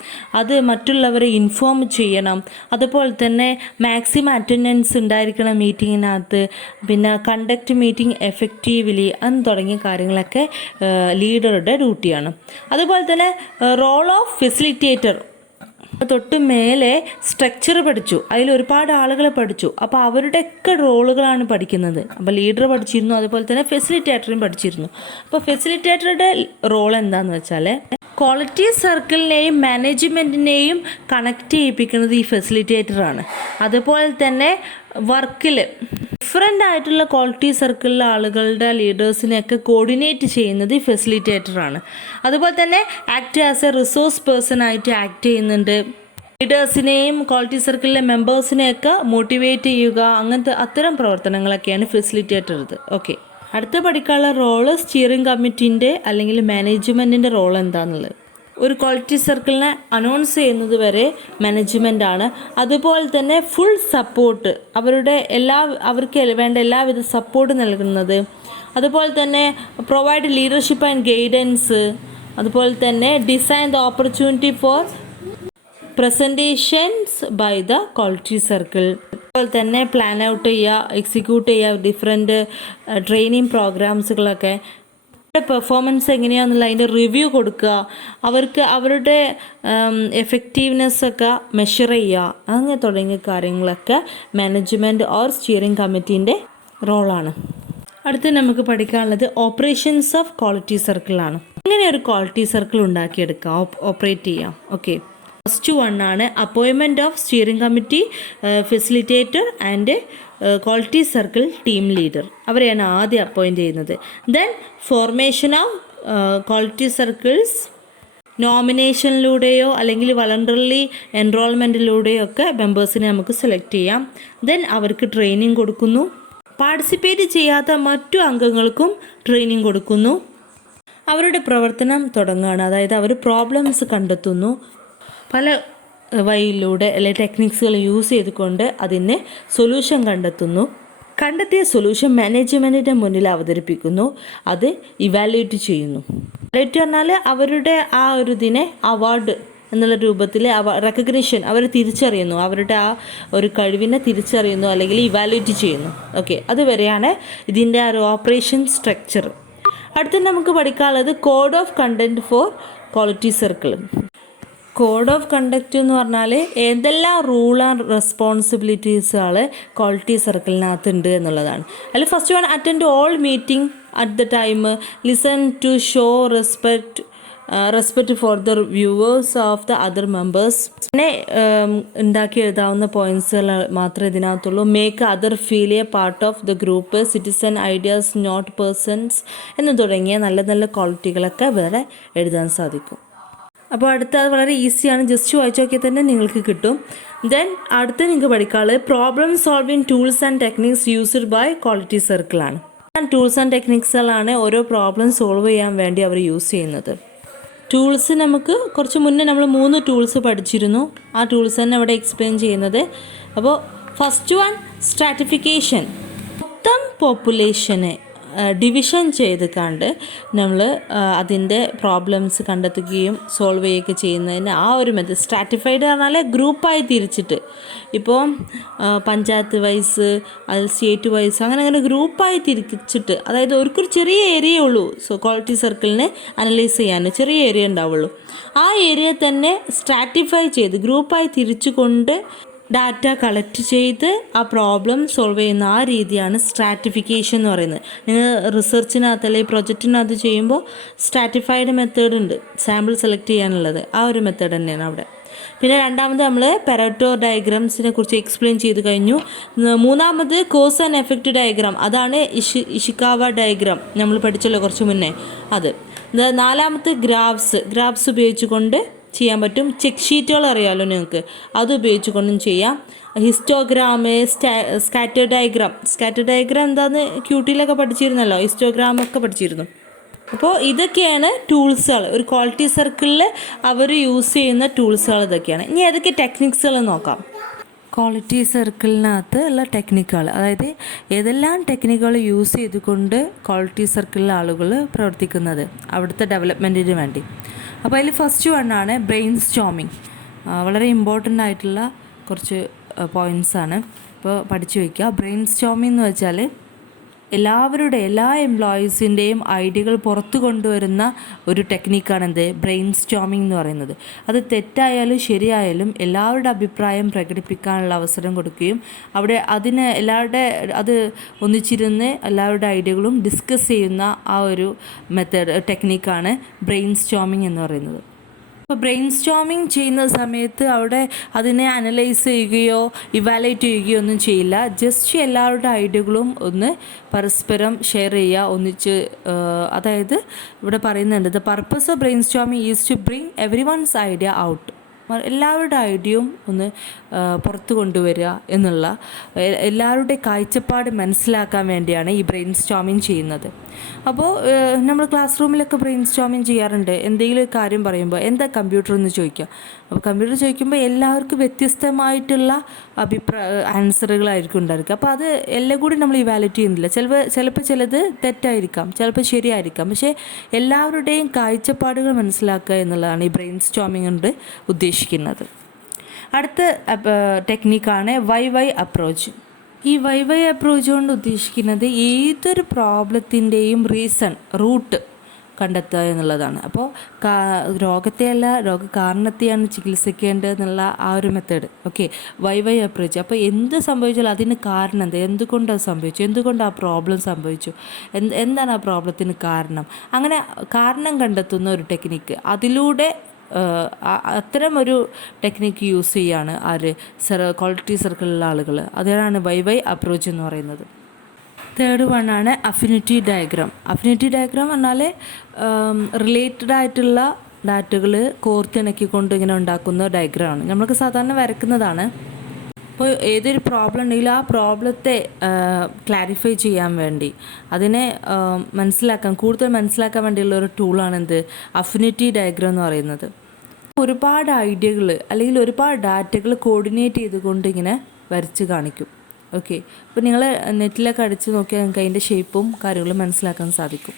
അത് മറ്റുള്ളവരെ ഇൻഫോം ചെയ്യണം. അതുപോലെ തന്നെ മാക്സിമം അറ്റൻഡൻസ് ഉണ്ടായിരിക്കണം മീറ്റിങ്ങിനകത്ത്, പിന്നെ കണ്ടക്ട് മീറ്റിംഗ് എഫക്റ്റീവ്ലി എന്ന് തുടങ്ങിയ കാര്യങ്ങളൊക്കെ ലീഡറുടെ ഡ്യൂട്ടിയാണ്. അതുപോലെ തന്നെ റോൾ ഓഫ് ഫെസിലിറ്റേറ്റർ, തൊട്ട് മേലെ സ്ട്രക്ചർ പഠിച്ചു, അതിൽ ഒരുപാട് ആളുകൾ പഠിച്ചു. അപ്പോൾ അവരുടെയൊക്കെ റോളുകളാണ് പഠിക്കുന്നത്. അപ്പോൾ ലീഡർ പഠിച്ചിരുന്നു, അതുപോലെ തന്നെ ഫെസിലിറ്റേറ്ററും പഠിച്ചിരുന്നു. അപ്പോൾ ഫെസിലിറ്റേറ്ററുടെ റോൾ എന്താണെന്ന് വെച്ചാൽ ക്വാളിറ്റി സർക്കിളിനെയും മാനേജ്മെൻറ്റിനെയും കണക്ട് ചെയ്യിപ്പിക്കുന്നത് ഈ ഫെസിലിറ്റേറ്ററാണ്. അതുപോലെ തന്നെ വർക്കിൽ ഡിഫറെൻ്റ് ആയിട്ടുള്ള ക്വാളിറ്റി സർക്കിളിലെ ആളുകളുടെ ലീഡേഴ്സിനെയൊക്കെ കോർഡിനേറ്റ് ചെയ്യുന്നത് ഈ ഫെസിലിറ്റേറ്ററാണ്. അതുപോലെ തന്നെ act as A resource person ആയിട്ട് ആക്ട് ചെയ്യുന്നുണ്ട്. ലീഡേഴ്സിനെയും ക്വാളിറ്റി സർക്കിളിലെ മെമ്പേഴ്സിനെയൊക്കെ മോട്ടിവേറ്റ് ചെയ്യുക, അത്തരം പ്രവർത്തനങ്ങളൊക്കെയാണ് ഫെസിലിറ്റേറ്റർ. ഓക്കെ, അടുത്ത പഠിക്കാനുള്ള റോള് സ്റ്റിയറിംഗ് കമ്മിറ്റീൻ്റെ അല്ലെങ്കിൽ മാനേജ്മെൻറ്റിൻ്റെ റോൾ എന്താണെന്നുള്ളത്. ഒരു ക്വാളിറ്റി സർക്കിളിനെ അനൗൺസ് ചെയ്യുന്നത് വരെ മാനേജ്മെൻറ്റാണ്. അതുപോലെ തന്നെ ഫുൾ സപ്പോർട്ട്, അവർക്ക് വേണ്ട എല്ലാവിധ സപ്പോർട്ട് നൽകുന്നത്. അതുപോലെ തന്നെ പ്രൊവൈഡ് ലീഡർഷിപ്പ് ആൻഡ് ഗൈഡൻസ്. അതുപോലെ തന്നെ design the opportunity for presentations by the quality circle. അതുപോലെ തന്നെ പ്ലാൻ ഔട്ട് ചെയ്യുക, എക്സിക്യൂട്ട് ചെയ്യുക ഡിഫറെൻറ്റ് ട്രെയിനിങ് പ്രോഗ്രാംസുകളൊക്കെ. പെർഫോമൻസ് എങ്ങനെയാണെന്നുള്ള അതിൻ്റെ റിവ്യൂ കൊടുക്കുക, അവർക്ക് അവരുടെ എഫക്റ്റീവ്നെസ്സൊക്കെ മെഷർ ചെയ്യുക, അങ്ങനെ തുടങ്ങിയ കാര്യങ്ങളൊക്കെ മാനേജ്മെൻറ്റ് ഓർ സ്റ്റിയറിംഗ് കമ്മിറ്റീൻ്റെ റോളാണ്. അടുത്ത് നമുക്ക് പഠിക്കാനുള്ളത് ഓപ്പറേഷൻസ് ഓഫ് ക്വാളിറ്റി സർക്കിളാണ്. ഇങ്ങനെ ഒരു ക്വാളിറ്റി സർക്കിൾ ഉണ്ടാക്കിയെടുക്കുക, ഓപ്പറേറ്റ് ചെയ്യാം. ഓക്കെ, ഫസ്റ്റ് വണ്ണാണ് appointment of steering committee, facilitator and quality circle team leader. അവരെയാണ് ആദ്യം അപ്പോയിൻറ്റ് ചെയ്യുന്നത്. Then formation of quality circles, നോമിനേഷനിലൂടെയോ അല്ലെങ്കിൽ വളണ്ടറിലി എൻറോൾമെൻറ്റിലൂടെയോ ഒക്കെ മെമ്പേഴ്സിനെ നമുക്ക് സെലക്ട് ചെയ്യാം. ദെൻ അവർക്ക് ട്രെയിനിങ് കൊടുക്കുന്നു. പാർട്ടിസിപ്പേറ്റ് ചെയ്യാത്ത മറ്റു അംഗങ്ങൾക്കും ട്രെയിനിങ് കൊടുക്കുന്നു. അവരുടെ പ്രവർത്തനം തുടങ്ങുകയാണ്, അതായത് അവർ പ്രോബ്ലംസ് കണ്ടെത്തുന്നു. പല വഴിയിലൂടെ അല്ലെങ്കിൽ ടെക്നിക്സുകൾ യൂസ് ചെയ്തുകൊണ്ട് അതിന് സൊല്യൂഷൻ കണ്ടെത്തുന്നു. കണ്ടെത്തിയ സൊല്യൂഷൻ മാനേജ്മെൻറ്റിൻ്റെ മുന്നിൽ അവതരിപ്പിക്കുന്നു. അത് ഇവാലുവേറ്റ് ചെയ്യുന്നു. ഇവാലുവേറ്റ് പറഞ്ഞാൽ അവരുടെ ആ ഒരു ഇതിനെ അവാർഡ് എന്നുള്ള രൂപത്തിൽ റെക്കഗ്നിഷൻ അവർ തിരിച്ചറിയുന്നു, അവരുടെ ആ ഒരു കഴിവിനെ തിരിച്ചറിയുന്നു അല്ലെങ്കിൽ ഇവാലുവേറ്റ് ചെയ്യുന്നു. ഓക്കെ, അതുവരെയാണ് ഇതിൻ്റെ ആ ഒരു ഓപ്പറേഷൻ സ്ട്രക്ചർ. അടുത്ത നമുക്ക് പഠിക്കാനുള്ളത് code of content for quality circle. Code of conduct എന്ന് പറഞ്ഞാൽ എന്തെല്ലാം റൂൾ ആൻഡ് റെസ്പോൺസിബിലിറ്റീസുകൾ ക്വാളിറ്റി സർക്കിളിനകത്ത് ഉണ്ട് എന്നുള്ളതാണ്. അതിൽ first one, attend all meeting at the time, listen to show respect for the viewers of the other members. പിന്നെ ഉണ്ടാക്കി എഴുതാവുന്ന പോയിൻറ്റ്സുകൾ മാത്രമേ ഇതിനകത്തുള്ളൂ. Make other feel a part of the group, citizen ideas not persons എന്ന് തുടങ്ങിയ നല്ല നല്ല ക്വാളിറ്റികളൊക്കെ ഇവിടെ എഴുതാൻ സാധിക്കും. അപ്പോൾ അടുത്ത അത് വളരെ ഈസിയാണ്, ജസ്റ്റ് വായിച്ചു നോക്കിയാൽ തന്നെ നിങ്ങൾക്ക് കിട്ടും. ദെൻ അടുത്ത് നിങ്ങൾക്ക് പഠിക്കാനുള്ളത് problem solving tools and techniques used by quality സർക്കിളാണ്. ടൂൾസ് ആൻഡ് ടെക്നിക്സുകളാണ് ഓരോ പ്രോബ്ലം സോൾവ് ചെയ്യാൻ വേണ്ടി അവർ യൂസ് ചെയ്യുന്നത്. ടൂൾസ് നമുക്ക് കുറച്ച് മുന്നേ നമ്മൾ 3 ടൂൾസ് പഠിച്ചിരുന്നു. ആ ടൂൾസ് തന്നെ ഇവിടെ എക്സ്പ്ലെയിൻ ചെയ്യുന്നത്. അപ്പോൾ ഫസ്റ്റ് വൺ, സ്ട്രാറ്റിഫിക്കേഷൻ. മൊത്തം പോപ്പുലേഷനെ ഡിവിഷൻ ചെയ്ത് കണ്ട് നമ്മൾ അതിൻ്റെ പ്രോബ്ലംസ് കണ്ടെത്തുകയും സോൾവ് ചെയ്യുകയൊക്കെ ചെയ്യുന്നതിന് ആ ഒരു മെത്തേഡ്. സ്ട്രാറ്റിഫൈഡ് പറഞ്ഞാൽ ഗ്രൂപ്പായി തിരിച്ചിട്ട്, ഇപ്പോൾ പഞ്ചായത്ത് വൈസ്, അത് സ്റ്റേറ്റ് വൈസ്, അങ്ങനെ ഗ്രൂപ്പായി തിരിച്ചിട്ട്, അതായത് ഒരു ചെറിയ ഏരിയ ഉള്ളൂ ക്വാളിറ്റി സർക്കിളിനെ അനലൈസ് ചെയ്യാൻ, ചെറിയ ഏരിയ ഉണ്ടാവുള്ളൂ. ആ ഏരിയ തന്നെ സ്ട്രാറ്റിഫൈ ചെയ്ത് ഗ്രൂപ്പായി തിരിച്ചുകൊണ്ട് ഡാറ്റ കളക്ട് ചെയ്ത് ആ പ്രോബ്ലം സോൾവ് ചെയ്യുന്ന ആ രീതിയാണ് സ്ട്രാറ്റിഫിക്കേഷൻ എന്ന് പറയുന്നത്. നിങ്ങൾ റിസർച്ചിനകത്ത് അല്ലെങ്കിൽ പ്രൊജക്റ്റിനകത്ത് ചെയ്യുമ്പോൾ സ്ട്രാറ്റിഫൈഡ് മെത്തേഡ് ഉണ്ട്, സാമ്പിൾ സെലക്ട് ചെയ്യാനുള്ളത്. ആ ഒരു മെത്തേഡ് തന്നെയാണ് അവിടെ. പിന്നെ രണ്ടാമത് നമ്മൾ പെരട്ടോ ഡയഗ്രാംസിനെ കുറിച്ച് എക്സ്പ്ലെയിൻ ചെയ്ത് കഴിഞ്ഞു. മൂന്നാമത് കോസ് ആൻഡ് എഫക്റ്റ് ഡയഗ്രാം, അതാണ് ഇഷിക്കാവ ഡയഗ്രാം, നമ്മൾ പഠിച്ചല്ലോ കുറച്ച് മുന്നേ അത്. നാലാമത് ഗ്രാഫ്സ് ഉപയോഗിച്ചുകൊണ്ട് ചെയ്യാൻ പറ്റും. ചെക്ക് ഷീറ്റുകൾ അറിയാമല്ലോ നിങ്ങൾക്ക്, അത് ഉപയോഗിച്ച് കൊണ്ടും ചെയ്യാം. ഹിസ്റ്റോഗ്രാം, സ്കാറ്റർ ഡയഗ്രാം എന്താണെന്ന് ക്യൂട്ടിയിലൊക്കെ പഠിച്ചിരുന്നല്ലോ, ഹിസ്റ്റോഗ്രാമൊക്കെ പഠിച്ചിരുന്നു. അപ്പോൾ ഇതൊക്കെയാണ് ടൂൾസുകൾ, ഒരു ക്വാളിറ്റി സർക്കിളിൽ അവർ യൂസ് ചെയ്യുന്ന ടൂൾസുകൾ ഇതൊക്കെയാണ്. ഇനി ഏതൊക്കെ ടെക്നിക്സുകൾ നോക്കാം. ക്വാളിറ്റി സർക്കിളിനകത്ത് ഉള്ള ടെക്നിക്കുകൾ, അതായത് ഏതെല്ലാം ടെക്നിക്കുകൾ യൂസ് ചെയ്തുകൊണ്ട് ക്വാളിറ്റി സർക്കിളിലെ ആളുകൾ പ്രവർത്തിക്കുന്നത് അവിടുത്തെ ഡെവലപ്മെൻറ്റിന് വേണ്ടി. അപ്പോൾ അതിൽ ഫസ്റ്റ് വണ്ണാണ് ബ്രെയിൻ സ്റ്റോമിങ്. വളരെ ഇമ്പോർട്ടൻ്റ് ആയിട്ടുള്ള കുറച്ച് പോയിൻറ്റ്സാണ്, ഇപ്പോൾ പഠിച്ചു വയ്ക്കുക. ബ്രെയിൻ സ്റ്റോമിങ് എന്ന് വെച്ചാൽ എല്ലാ എംപ്ലോയീസിൻ്റെയും ഐഡിയകൾ പുറത്തു കൊണ്ടുവരുന്ന ഒരു ടെക്നിക്കാണ് ബ്രെയിൻ സ്റ്റോമിങ് എന്ന് പറയുന്നത്. അത് തെറ്റായാലും ശരിയായാലും എല്ലാവരുടെ അഭിപ്രായം പ്രകടിപ്പിക്കാനുള്ള അവസരം കൊടുക്കുകയും അവിടെ അത് ഒന്നിച്ചിരുന്ന് എല്ലാവരുടെ ഐഡിയകളും ഡിസ്കസ് ചെയ്യുന്ന ആ ഒരു ടെക്നിക്കാണ് ബ്രെയിൻ സ്റ്റോമിങ് എന്ന് പറയുന്നത്. അപ്പോൾ ബ്രെയിൻ സ്റ്റോമിങ് ചെയ്യുന്ന സമയത്ത് അവിടെ അതിനെ അനലൈസ് ചെയ്യുകയോ ഇവാലുവേറ്റ് ചെയ്യുകയോ ഒന്നും ചെയ്യില്ല. ജസ്റ്റ് എല്ലാവരുടെ ഐഡിയകളും ഒന്ന് പരസ്പരം ഷെയർ ചെയ്യുക, ഒന്നിച്ച്. അതായത് ഇവിടെ പറയുന്നുണ്ട്, the purpose of brainstorming is to bring everyone's idea out. എല്ലാവരുടെ ഐഡിയയും ഒന്ന് പുറത്ത് കൊണ്ടുവരിക എന്നുള്ള, എല്ലാവരുടെ കാഴ്ചപ്പാട് മനസ്സിലാക്കാൻ വേണ്ടിയാണ് ഈ ബ്രെയിൻ സ്റ്റോമിങ് ചെയ്യുന്നത്. അപ്പോൾ നമ്മൾ ക്ലാസ് റൂമിലൊക്കെ ബ്രെയിൻ സ്റ്റോമിങ് ചെയ്യാറുണ്ട്. എന്തെങ്കിലും കാര്യം പറയുമ്പോൾ എന്താ കമ്പ്യൂട്ടർ എന്ന് ചോദിക്കുക. അപ്പോൾ കമ്പ്യൂട്ടർ ചോദിക്കുമ്പോൾ എല്ലാവർക്കും വ്യത്യസ്തമായിട്ടുള്ള ആൻസറുകളായിരിക്കും ഉണ്ടായിരിക്കുക. അപ്പോൾ അത് എല്ലാം കൂടി നമ്മൾ ഇവാലുവേറ്റ് ചെയ്യുന്നില്ല. ചിലപ്പോൾ ചിലത് തെറ്റായിരിക്കാം, ചിലപ്പോൾ ശരിയായിരിക്കാം. പക്ഷേ എല്ലാവരുടെയും കാഴ്ചപ്പാടുകൾ മനസ്സിലാക്കുക എന്നുള്ളതാണ് ഈ ബ്രെയിൻ സ്റ്റോമിങ് കൊണ്ട് ഉദ്ദേശിക്കുന്നത്. അടുത്ത ടെക്നിക്കാണ് വൈ അപ്രോച്ച്. ഈ വൈ അപ്രോച്ച് കൊണ്ട് ഉദ്ദേശിക്കുന്നത് ഏതൊരു പ്രോബ്ലത്തിൻ്റെയും റൂട്ട് കണ്ടെത്തുക എന്നുള്ളതാണ്. അപ്പോൾ രോഗത്തെയല്ല, രോഗകാരണത്തെയാണ് ചികിത്സിക്കേണ്ടതെന്നുള്ള ആ ഒരു മെത്തേഡ്. Okay, Y approach. അപ്പോൾ എന്ത് സംഭവിച്ചാലും അതിന് കാരണം എന്താ, എന്തുകൊണ്ടത് സംഭവിച്ചു, എന്തുകൊണ്ട് ആ പ്രോബ്ലം സംഭവിച്ചു, എന്താണ് ആ പ്രോബ്ലത്തിന് കാരണം, അങ്ങനെ കാരണം കണ്ടെത്തുന്ന ഒരു ടെക്നിക്ക്. അതിലൂടെ അത്തരം ഒരു ടെക്നിക്ക് യൂസ് ചെയ്യാണ് ക്വാളിറ്റി സർക്കിളിലുള്ള ആളുകൾ. അതാണ് വൈ അപ്രോച്ച് എന്ന് പറയുന്നത്. തേർഡ് വണ്ണാണ് അഫിനിറ്റി ഡയഗ്രാം. അഫിനിറ്റി ഡയഗ്രാം പറഞ്ഞാൽ റിലേറ്റഡ് ആയിട്ടുള്ള ഡാറ്റകൾ കോർത്തിണക്കിക്കൊണ്ട് ഇങ്ങനെ ഉണ്ടാക്കുന്ന ഡയഗ്രാമാണ്. നമ്മൾക്ക് സാധാരണ വരയ്ക്കുന്നതാണ്. അപ്പോൾ ഏതൊരു പ്രോബ്ലം ഉണ്ടെങ്കിലും ആ പ്രോബ്ലത്തെ ക്ലാരിഫൈ ചെയ്യാൻ വേണ്ടി, അതിനെ കൂടുതൽ മനസ്സിലാക്കാൻ വേണ്ടിയുള്ള ഒരു ടൂളാണ് അഫിനിറ്റി ഡയഗ്രാം എന്ന് പറയുന്നത്. ഒരുപാട് ഐഡിയകൾ അല്ലെങ്കിൽ ഒരുപാട് ഡാറ്റകൾ കോർഡിനേറ്റ് ചെയ്തുകൊണ്ട് ഇങ്ങനെ വരച്ച് കാണിക്കും. ഓക്കെ, അപ്പോൾ നിങ്ങൾ നെറ്റിലൊക്കെ അടിച്ച് നോക്കിയാൽ നിങ്ങൾക്ക് അതിൻ്റെ ഷേപ്പും കാര്യങ്ങളും മനസ്സിലാക്കാൻ സാധിക്കും.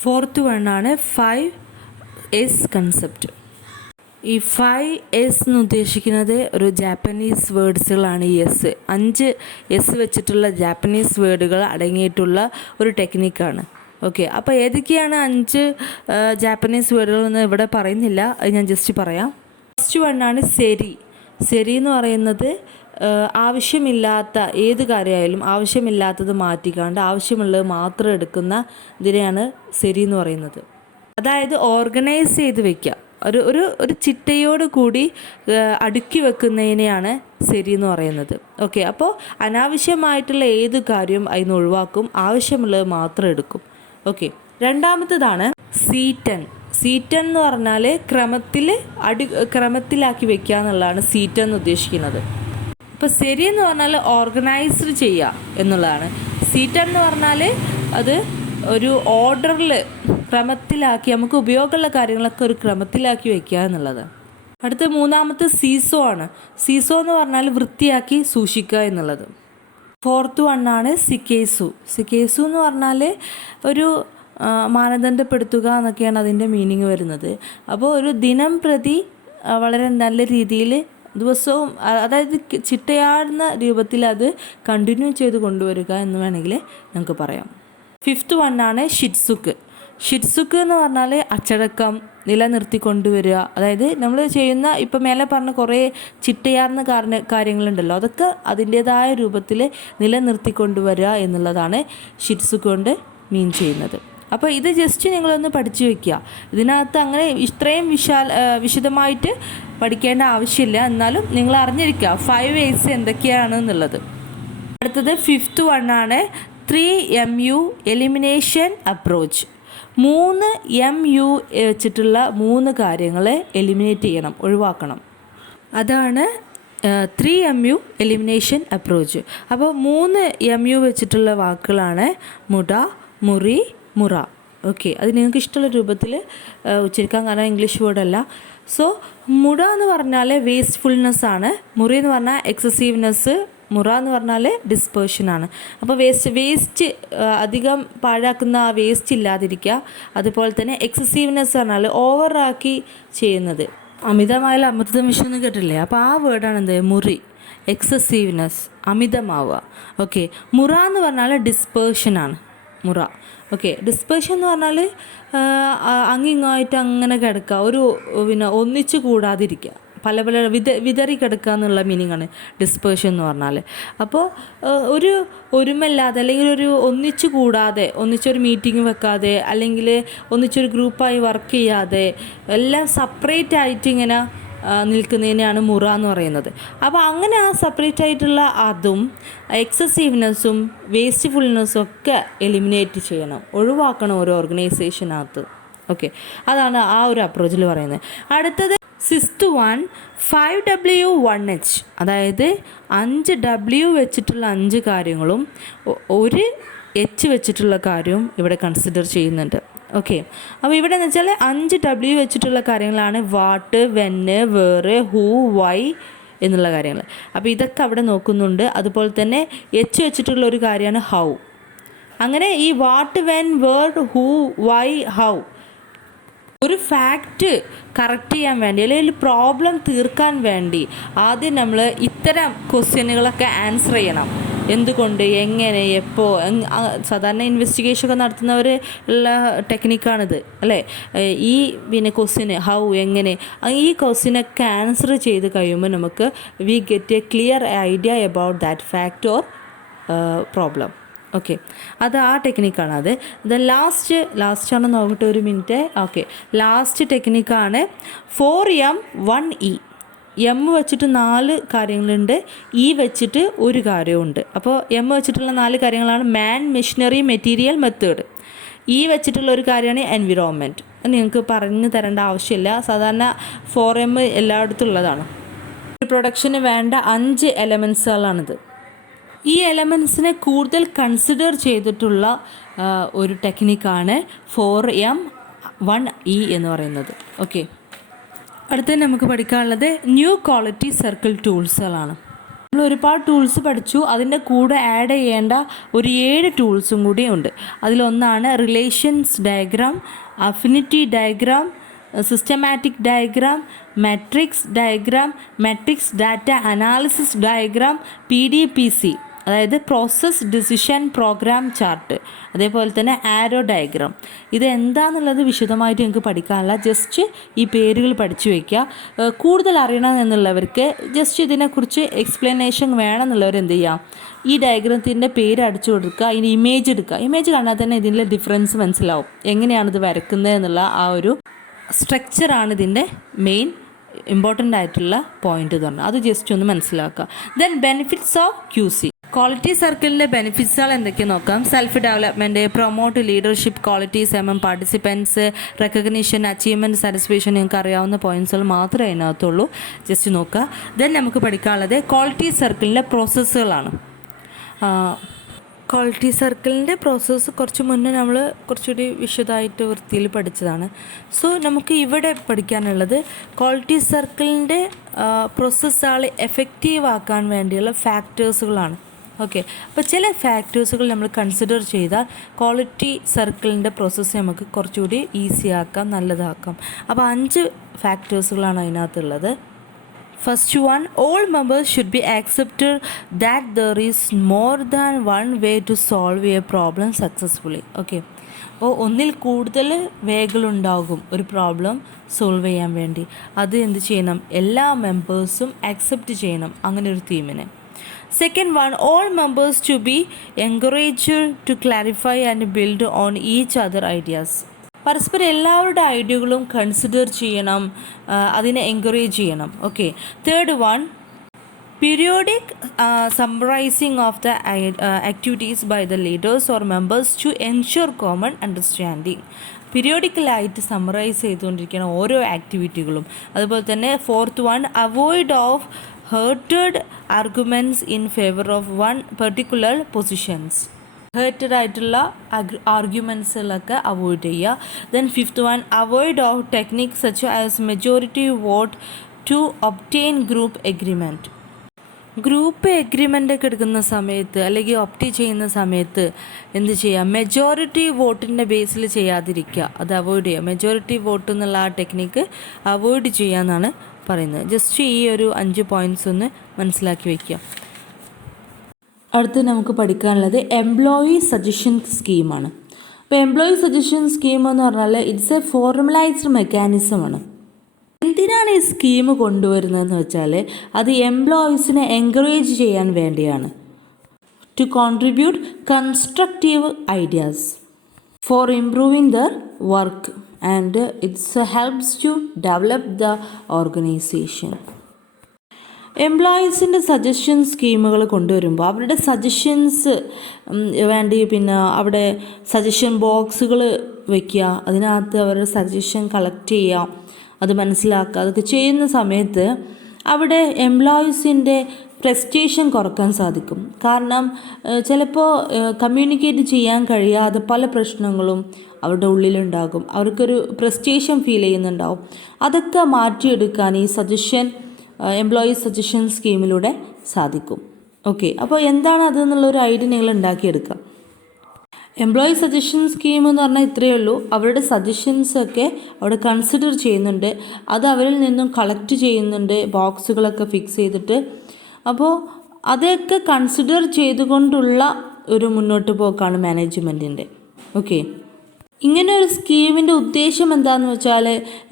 ഫോർത്ത് വണ്ണാണ് 5S കൺസെപ്റ്റ്. ഈ 5S എന്ന് ഉദ്ദേശിക്കുന്നത് ഒരു ജാപ്പനീസ് വേർഡ്സുകളാണ്. ഈ എസ് 5S വെച്ചിട്ടുള്ള ജാപ്പനീസ് വേർഡുകൾ അടങ്ങിയിട്ടുള്ള ഒരു ടെക്നിക്കാണ്. ഓക്കെ, അപ്പോൾ ഏതൊക്കെയാണ് 5 ജാപ്പനീസ് വേർഡുകൾ എന്ന് ഇവിടെ പറയുന്നില്ല, അത് ഞാൻ ജസ്റ്റ് പറയാം. ഫസ്റ്റ് വണ്ണാണ് സെരി. സെരി എന്ന് പറയുന്നത് ആവശ്യമില്ലാത്ത ഏത് കാര്യമായാലും ആവശ്യമില്ലാത്തത് മാറ്റിക്കാണ്ട് ആവശ്യമുള്ളത് മാത്രം എടുക്കുന്ന ഇതിനെയാണ് സെരി എന്ന് പറയുന്നത്. അതായത് ഓർഗനൈസ് ചെയ്ത് വയ്ക്കുക, ഒരു ഒരു ഒരു ചിട്ടയോട് കൂടി അടുക്കി വെക്കുന്നതിനെയാണ് ശരി എന്ന് പറയുന്നത്. ഓക്കെ, അപ്പോൾ അനാവശ്യമായിട്ടുള്ള ഏത് കാര്യവും അതിന് ഒഴിവാക്കും, ആവശ്യമുള്ളത് മാത്രം എടുക്കും. Okay, രണ്ടാമത്തേതാണ് cetane. സീറ്റൻ എന്ന് പറഞ്ഞാൽ ക്രമത്തിലാക്കി വെക്കുക എന്നുള്ളതാണ് സീറ്റൻ എന്ന് ഉദ്ദേശിക്കുന്നത്. ഇപ്പോൾ ശരി എന്ന് പറഞ്ഞാൽ ഓർഗനൈസ്ഡ് ചെയ്യുക എന്നുള്ളതാണ്. സീറ്റൻ എന്ന് പറഞ്ഞാൽ അത് ഒരു ഓർഡറിൽ ക്രമത്തിലാക്കി നമുക്ക് ഉപയോഗമുള്ള കാര്യങ്ങളൊക്കെ ഒരു ക്രമത്തിലാക്കി വയ്ക്കുക എന്നുള്ളത്. അടുത്ത മൂന്നാമത്തെ സീസോ ആണ്. സീസോ എന്ന് പറഞ്ഞാൽ വൃത്തിയാക്കി സൂക്ഷിക്കുക എന്നുള്ളത്. ഫോർത്ത് വണ്ണാണ് സിക്കേസു. സിക്കേസു എന്ന് പറഞ്ഞാൽ ഒരു മാനദണ്ഡപ്പെടുത്തുക എന്നൊക്കെയാണ് അതിൻ്റെ മീനിങ് വരുന്നത്. അപ്പോൾ ഒരു ദിനം പ്രതി വളരെ നല്ല രീതിയിൽ ദിവസവും, അതായത് ചിട്ടയാർന്ന രൂപത്തിൽ അത് കണ്ടിന്യൂ ചെയ്ത് കൊണ്ടുവരിക എന്ന് വേണമെങ്കിൽ നമുക്ക് പറയാം. ഫിഫ്ത്ത് വണ്ണാണ് ഷിറ്റ്സുക്ക്. ഷിറ്റ്സുക്ക് എന്ന് പറഞ്ഞാൽ അച്ചടക്കം നിലനിർത്തി കൊണ്ടുവരിക. അതായത് നമ്മൾ ചെയ്യുന്ന ഇപ്പം മേലെ പറഞ്ഞ കുറേ ചിട്ടയാർന്ന കാര്യങ്ങളുണ്ടല്ലോ, അതൊക്കെ അതിൻ്റേതായ രൂപത്തിൽ നിലനിർത്തി കൊണ്ടുവരിക എന്നുള്ളതാണ് ഷിറ്റ്സുക്ക് കൊണ്ട് മീൻ ചെയ്യുന്നത്. അപ്പോൾ ഇത് ജസ്റ്റ് നിങ്ങളൊന്ന് പഠിച്ചു വയ്ക്കുക. ഇതിനകത്ത് അങ്ങനെ ഇത്രയും വിശദമായിട്ട് പഠിക്കേണ്ട ആവശ്യമില്ല, എന്നാലും നിങ്ങൾ അറിഞ്ഞിരിക്കുക 5As എന്തൊക്കെയാണ് എന്നുള്ളത്. അടുത്തത് fifth വണ്ണാണ് 3MU elimination approach. 3MU വെച്ചിട്ടുള്ള 3 കാര്യങ്ങൾ എലിമിനേറ്റ് ചെയ്യണം, ഒഴിവാക്കണം. അതാണ് 3MU എലിമിനേഷൻ അപ്രോച്ച്. അപ്പോൾ 3MU വെച്ചിട്ടുള്ള വാക്കുകളാണ് മുട, മുറി, മുറ. ഓക്കെ, അത് നിങ്ങൾക്ക് ഇഷ്ടമുള്ള രൂപത്തിൽ ഉച്ചരിക്കാം, കാരണം ഇംഗ്ലീഷ് വേർഡല്ല. സോ മുട എന്ന് പറഞ്ഞാൽ വേസ്റ്റ്ഫുൾനെസ് ആണ്, മുറി എന്ന് പറഞ്ഞാൽ എക്സസീവ്നെസ്, മുറ എന്ന് പറഞ്ഞാൽ ഡിസ്പേർഷനാണ്. അപ്പോൾ വേസ്റ്റ് അധികം പാഴാക്കുന്ന ആ വേസ്റ്റ് ഇല്ലാതിരിക്കുക. അതുപോലെ തന്നെ എക്സസീവ്നെസ് പറഞ്ഞാൽ ഓവറാക്കി ചെയ്യുന്നത്, അമിതമായാലും അമൃതം വിഷം എന്ന് കേട്ടില്ലേ, അപ്പോൾ ആ വേർഡാണ് എന്ത്, മുറി. എക്സസീവ്നെസ് അമിതമാവുക. ഓക്കെ, മുറ എന്ന് പറഞ്ഞാൽ ഡിസ്പേർഷനാണ് മുറ. ഓക്കെ, ഡിസ്പേർഷൻ എന്ന് പറഞ്ഞാൽ അങ്ങിങ്ങായിട്ട് അങ്ങനെ കിടക്കുക, പിന്നെ ഒന്നിച്ച് കൂടാതിരിക്കുക, പല വിതറി കിടക്കുക എന്നുള്ള മീനിങ്ങാണ് ഡിസ്പേർഷൻ എന്ന് പറഞ്ഞാൽ. അപ്പോൾ ഒരു ഒരുമല്ലാതെ അല്ലെങ്കിൽ ഒരു ഒന്നിച്ച് കൂടാതെ, ഒന്നിച്ചൊരു മീറ്റിംഗ് വെക്കാതെ, അല്ലെങ്കിൽ ഒന്നിച്ചൊരു ഗ്രൂപ്പായി വർക്ക് ചെയ്യാതെ, എല്ലാം സെപ്പറേറ്റ് ആയിട്ട് ഇങ്ങനെ നിൽക്കുന്നതിനെയാണ് മുറ എന്ന് പറയുന്നത്. അപ്പോൾ അങ്ങനെ ആ സെപ്പറേറ്റ് ആയിട്ടുള്ള അതും എക്സസീവ്നെസ്സും വേസ്റ്റ്ഫുൾനെസ്സും ഒക്കെ എലിമിനേറ്റ് ചെയ്യണം, ഒഴിവാക്കണം ഒരു ഓർഗനൈസേഷനകത്ത്. ഓക്കെ, അതാണ് ആ ഒരു അപ്രോച്ചിൽ പറയുന്നത്. അടുത്തത് 6th വൺ 5W1H, അതായത് 5W വെച്ചിട്ടുള്ള 5 കാര്യങ്ങളും 1 H വെച്ചിട്ടുള്ള കാര്യവും ഇവിടെ കൺസിഡർ ചെയ്യുന്നുണ്ട്. ഓക്കെ, അപ്പോൾ ഇവിടെ എന്ന് വെച്ചാൽ 5W വെച്ചിട്ടുള്ള കാര്യങ്ങളാണ് വാട്ട്, വെന്ന്, വേറെ, ഹൂ, വൈ എന്നുള്ള കാര്യങ്ങൾ. അപ്പോൾ ഇതൊക്കെ അവിടെ നോക്കുന്നുണ്ട്. അതുപോലെ തന്നെ H വെച്ചിട്ടുള്ള ഒരു കാര്യമാണ് ഹൗ. അങ്ങനെ ഈ what, when, where, who, why, how ഒരു ഫാക്റ്റ് കറക്റ്റ് ചെയ്യാൻ വേണ്ടി അല്ലെങ്കിൽ പ്രോബ്ലം തീർക്കാൻ വേണ്ടി ആദ്യം നമ്മൾ ഇത്തരം ക്വസ്റ്റ്യനുകളൊക്കെ ആൻസർ ചെയ്യണം. എന്തുകൊണ്ട്, എങ്ങനെ, എപ്പോൾ, സാധാരണ ഇൻവെസ്റ്റിഗേഷനൊക്കെ നടത്തുന്നവർ ഉള്ള ടെക്നിക്കാണിത് അല്ലേ. ഈ പിന്നെ ക്വസ്റ്റ്യന് ഹൗ, എങ്ങനെ, ഈ ക്വസ്റ്റ്യനൊക്കെ ആൻസർ ചെയ്ത് കഴിയുമ്പോൾ നമുക്ക് we get a clear idea about that fact or problem. Okay, അത് ആ ടെക്നിക്കാണ്. അത് ലാസ്റ്റാണ് നോക്കട്ടെ, ഒരു മിനിറ്റ്. ഓക്കെ, ലാസ്റ്റ് ടെക്നിക്കാണ് 4M1E. എം വെച്ചിട്ട് 4 കാര്യങ്ങളുണ്ട്, ഇ വെച്ചിട്ട് ഒരു കാര്യമുണ്ട്. അപ്പോൾ എം വെച്ചിട്ടുള്ള 4 കാര്യങ്ങളാണ് മാൻ, മെഷീനറി, മെറ്റീരിയൽ, മെത്തേഡ്. ഇ വെച്ചിട്ടുള്ള ഒരു കാര്യമാണ് എൻവിറോൺമെൻറ്റ്. നിങ്ങൾക്ക് പറഞ്ഞു തരേണ്ട ആവശ്യമില്ല, സാധാരണ 4M എല്ലായിടത്തും ഉള്ളതാണ്. പ്രൊഡക്ഷന് വേണ്ട 5 എലമെൻസുകളാണിത്. ഈ എലമെൻസിനെ കൂടുതൽ കൺസിഡർ ചെയ്തിട്ടുള്ള ഒരു ടെക്നിക്കാണ് 4M1E എന്ന് പറയുന്നത്. ഓക്കെ, അടുത്ത നമുക്ക് പഠിക്കാനുള്ളത് ന്യൂ ക്വാളിറ്റി സർക്കിൾ ടൂൾസുകളാണ്. നമ്മൾ ഒരുപാട് ടൂൾസ് പഠിച്ചു, അതിൻ്റെ കൂടെ ആഡ് ചെയ്യേണ്ട ഒരു 7 ടൂൾസും കൂടി ഉണ്ട്. അതിലൊന്നാണ് relations diagram, affinity diagram, systematic diagram, matrix diagram, matrix data analysis diagram, PDPC അതായത് പ്രോസസ് ഡിസിഷൻ പ്രോഗ്രാം ചാർട്ട്, അതേപോലെ തന്നെ ആരോ ഡയഗ്രാം. ഇത് എന്താണെന്നുള്ളത് വിശദമായിട്ട് നിങ്ങൾക്ക് പഠിക്കാനുള്ള, ജസ്റ്റ് ഈ പേരുകൾ പഠിച്ചു വയ്ക്കുക. കൂടുതൽ അറിയണം എന്നുള്ളവർക്ക് ജസ്റ്റ് ഇതിനെക്കുറിച്ച് എക്സ്പ്ലനേഷൻ വേണമെന്നുള്ളവർ എന്ത് ചെയ്യുക, ഈ ഡയഗ്രത്തിൻ്റെ പേര് അടിച്ചു കൊടുക്കുക, അതിന് ഇമേജ് എടുക്കുക. ഇമേജ് കണ്ടാൽ തന്നെ ഇതിൻ്റെ ഡിഫറൻസ് മനസ്സിലാവും, എങ്ങനെയാണിത് വരക്കുന്നത് എന്നുള്ള ആ ഒരു സ്ട്രക്ചറാണ് ഇതിൻ്റെ മെയിൻ ഇമ്പോർട്ടൻ്റ് ആയിട്ടുള്ള പോയിന്റ് എന്ന് പറഞ്ഞാൽ. അത് ജസ്റ്റ് ഒന്ന് മനസ്സിലാക്കുക. Then benefits of QC. Quality സർക്കിളിൻ്റെ ബെനിഫിറ്റ്സുകൾ എന്തൊക്കെയാണ് നോക്കാം. Self development, promote leadership qualities among participants, recognition, achievement, satisfaction. നിങ്ങൾക്ക് അറിയാവുന്ന പോയിൻറ്റ്സുകൾ മാത്രമേ അതിനകത്തുള്ളൂ, ജസ്റ്റ് നോക്കുക. ദെൻ നമുക്ക് പഠിക്കാനുള്ളത് ക്വാളിറ്റി സർക്കിളിൻ്റെ പ്രോസസ്സുകളാണ്. ക്വാളിറ്റി സർക്കിളിൻ്റെ പ്രോസസ്സ് കുറച്ച് മുന്നേ നമ്മൾ കുറച്ചുകൂടി വിശദമായിട്ട് വൃത്തിയിൽ പഠിച്ചതാണ്. സോ നമുക്ക് ഇവിടെ പഠിക്കാനുള്ളത് ക്വാളിറ്റി സർക്കിളിൻ്റെ പ്രോസസ്സുകൾ എഫക്റ്റീവ് ആക്കാൻ വേണ്ടിയുള്ള ഫാക്ടേഴ്സുകളാണ്. ഓക്കെ, അപ്പോൾ ചില ഫാക്ടേഴ്സുകൾ നമ്മൾ കൺസിഡർ ചെയ്താൽ ക്വാളിറ്റി സർക്കിളിൻ്റെ പ്രോസസ്സ് നമുക്ക് കുറച്ചുകൂടി ഈസി ആക്കാം, നല്ലതാക്കാം. അപ്പോൾ 5 ഫാക്ടേഴ്സുകളാണ് അതിനകത്തുള്ളത്. First one, all members should be accepted that there is more than one way to solve a problem successfully. Okay, അപ്പോൾ ഒന്നിൽ കൂടുതൽ വേകളുണ്ടാകും ഒരു പ്രോബ്ലം സോൾവ് ചെയ്യാൻ വേണ്ടി. അത് എന്ത് ചെയ്യണം, എല്ലാ മെമ്പേഴ്സും ആക്സെപ്റ്റ് ചെയ്യണം അങ്ങനെ ഒരു തീമിനെ. Second one, all members to be encouraged to clarify and build on each other ideas. പരസ്പരം എല്ലാവരുടെ ഐഡിയകളും കൺസിഡർ ചെയ്യണം, അതിനെ എൻകറേജ് ചെയ്യണം. Okay. Third one, periodic summarising of the activities by the leaders or members to ensure common understanding. പീരിയോഡിക്കലായിട്ട് summarise ചെയ്തുകൊണ്ടിരിക്കണം ഓരോ ആക്ടിവിറ്റികളും. അതുപോലെ തന്നെ fourth one, avoid of heated arguments in favour of one particular positions. Heated ആയിട്ടുള്ള ആർഗ്യുമെൻറ്റ്സുകളൊക്കെ avoid ചെയ്യുക. Then fifth one, avoid of technique such as majority vote to obtain group agreement. Group agreement ഒക്കെ എടുക്കുന്ന സമയത്ത് അല്ലെങ്കിൽ ഒപ്റ്റ് ചെയ്യുന്ന സമയത്ത് എന്ത് ചെയ്യുക, മെജോറിറ്റി വോട്ടിൻ്റെ ബേസിൽ ചെയ്യാതിരിക്കുക, അത് അവോയ്ഡ് ചെയ്യുക. മെജോറിറ്റി വോട്ട് എന്നുള്ള ആ ടെക്നിക്ക് അവോയ്ഡ് ചെയ്യുക എന്നാണ് പറയുന്നത്. ജസ്റ്റ് ഈ ഒരു 5 പോയിൻറ്റ്സ് ഒന്ന് മനസ്സിലാക്കി വയ്ക്കുക. അടുത്ത് നമുക്ക് പഠിക്കാനുള്ളത് എംപ്ലോയി സജഷൻ സ്കീമാണ്. അപ്പോൾ എംപ്ലോയി സജഷൻ സ്കീം എന്ന് പറഞ്ഞാൽ ഇറ്റ്സ് എ ഫോർമലൈസ്ഡ് മെക്കാനിസമാണ്. എന്തിനാണ് ഈ സ്കീം കൊണ്ടുവരുന്നതെന്ന് വെച്ചാൽ അത് എംപ്ലോയീസിനെ എൻകറേജ് ചെയ്യാൻ വേണ്ടിയാണ്. To contribute constructive ideas for improving their work and its helps to develop the organisation. എംപ്ലോയീസിൻ്റെ സജഷൻ സ്കീമുകൾ കൊണ്ടുവരുമ്പോൾ അവരുടെ സജഷൻസ് വേണ്ടി പിന്നെ അവിടെ സജഷൻ ബോക്സുകൾ വയ്ക്കുക, അതിനകത്ത് അവരുടെ സജഷൻ കളക്ട് ചെയ്യുക, അത് മനസ്സിലാക്കുക. അതൊക്കെ ചെയ്യുന്ന സമയത്ത് അവിടെ എംപ്ലോയീസിൻ്റെ ഫ്രസ്ട്രേഷൻ കുറക്കാൻ സാധിക്കും. കാരണം ചിലപ്പോൾ കമ്മ്യൂണിക്കേറ്റ് ചെയ്യാൻ കഴിയാതെ പല പ്രശ്നങ്ങളും അവരുടെ ഉള്ളിലുണ്ടാകും. അവർക്കൊരു ഫ്രസ്ട്രേഷൻ ഫീൽ ചെയ്യുന്നുണ്ടാവും. അതൊക്കെ മാറ്റിയെടുക്കാൻ ഈ എംപ്ലോയി സജഷൻ സ്കീമിലൂടെ സാധിക്കും. ഓക്കെ, അപ്പോൾ എന്താണ് അതെന്നുള്ളൊരു ഐഡിയ നിങ്ങൾ ഉണ്ടാക്കിയെടുക്കുക. എംപ്ലോയി സജഷൻ സ്കീം എന്ന് പറഞ്ഞാൽ ഇത്രയേ ഉള്ളൂ. അവരുടെ സജഷൻസൊക്കെ അവിടെ കൺസിഡർ ചെയ്യുന്നുണ്ട്, അത് അവരിൽ നിന്നും കളക്ട് ചെയ്യുന്നുണ്ട്, ബോക്സുകളൊക്കെ ഫിക്സ് ചെയ്തിട്ട്. അപ്പോൾ അതൊക്കെ കൺസിഡർ ചെയ്തുകൊണ്ടുള്ള ഒരു മുന്നോട്ട് പോക്കാണ് മാനേജ്മെൻറ്റിൻ്റെ. ഓക്കെ, ഇങ്ങനെ ഒരു സ്കീമിൻ്റെ ഉദ്ദേശം എന്താണെന്ന് വെച്ചാൽ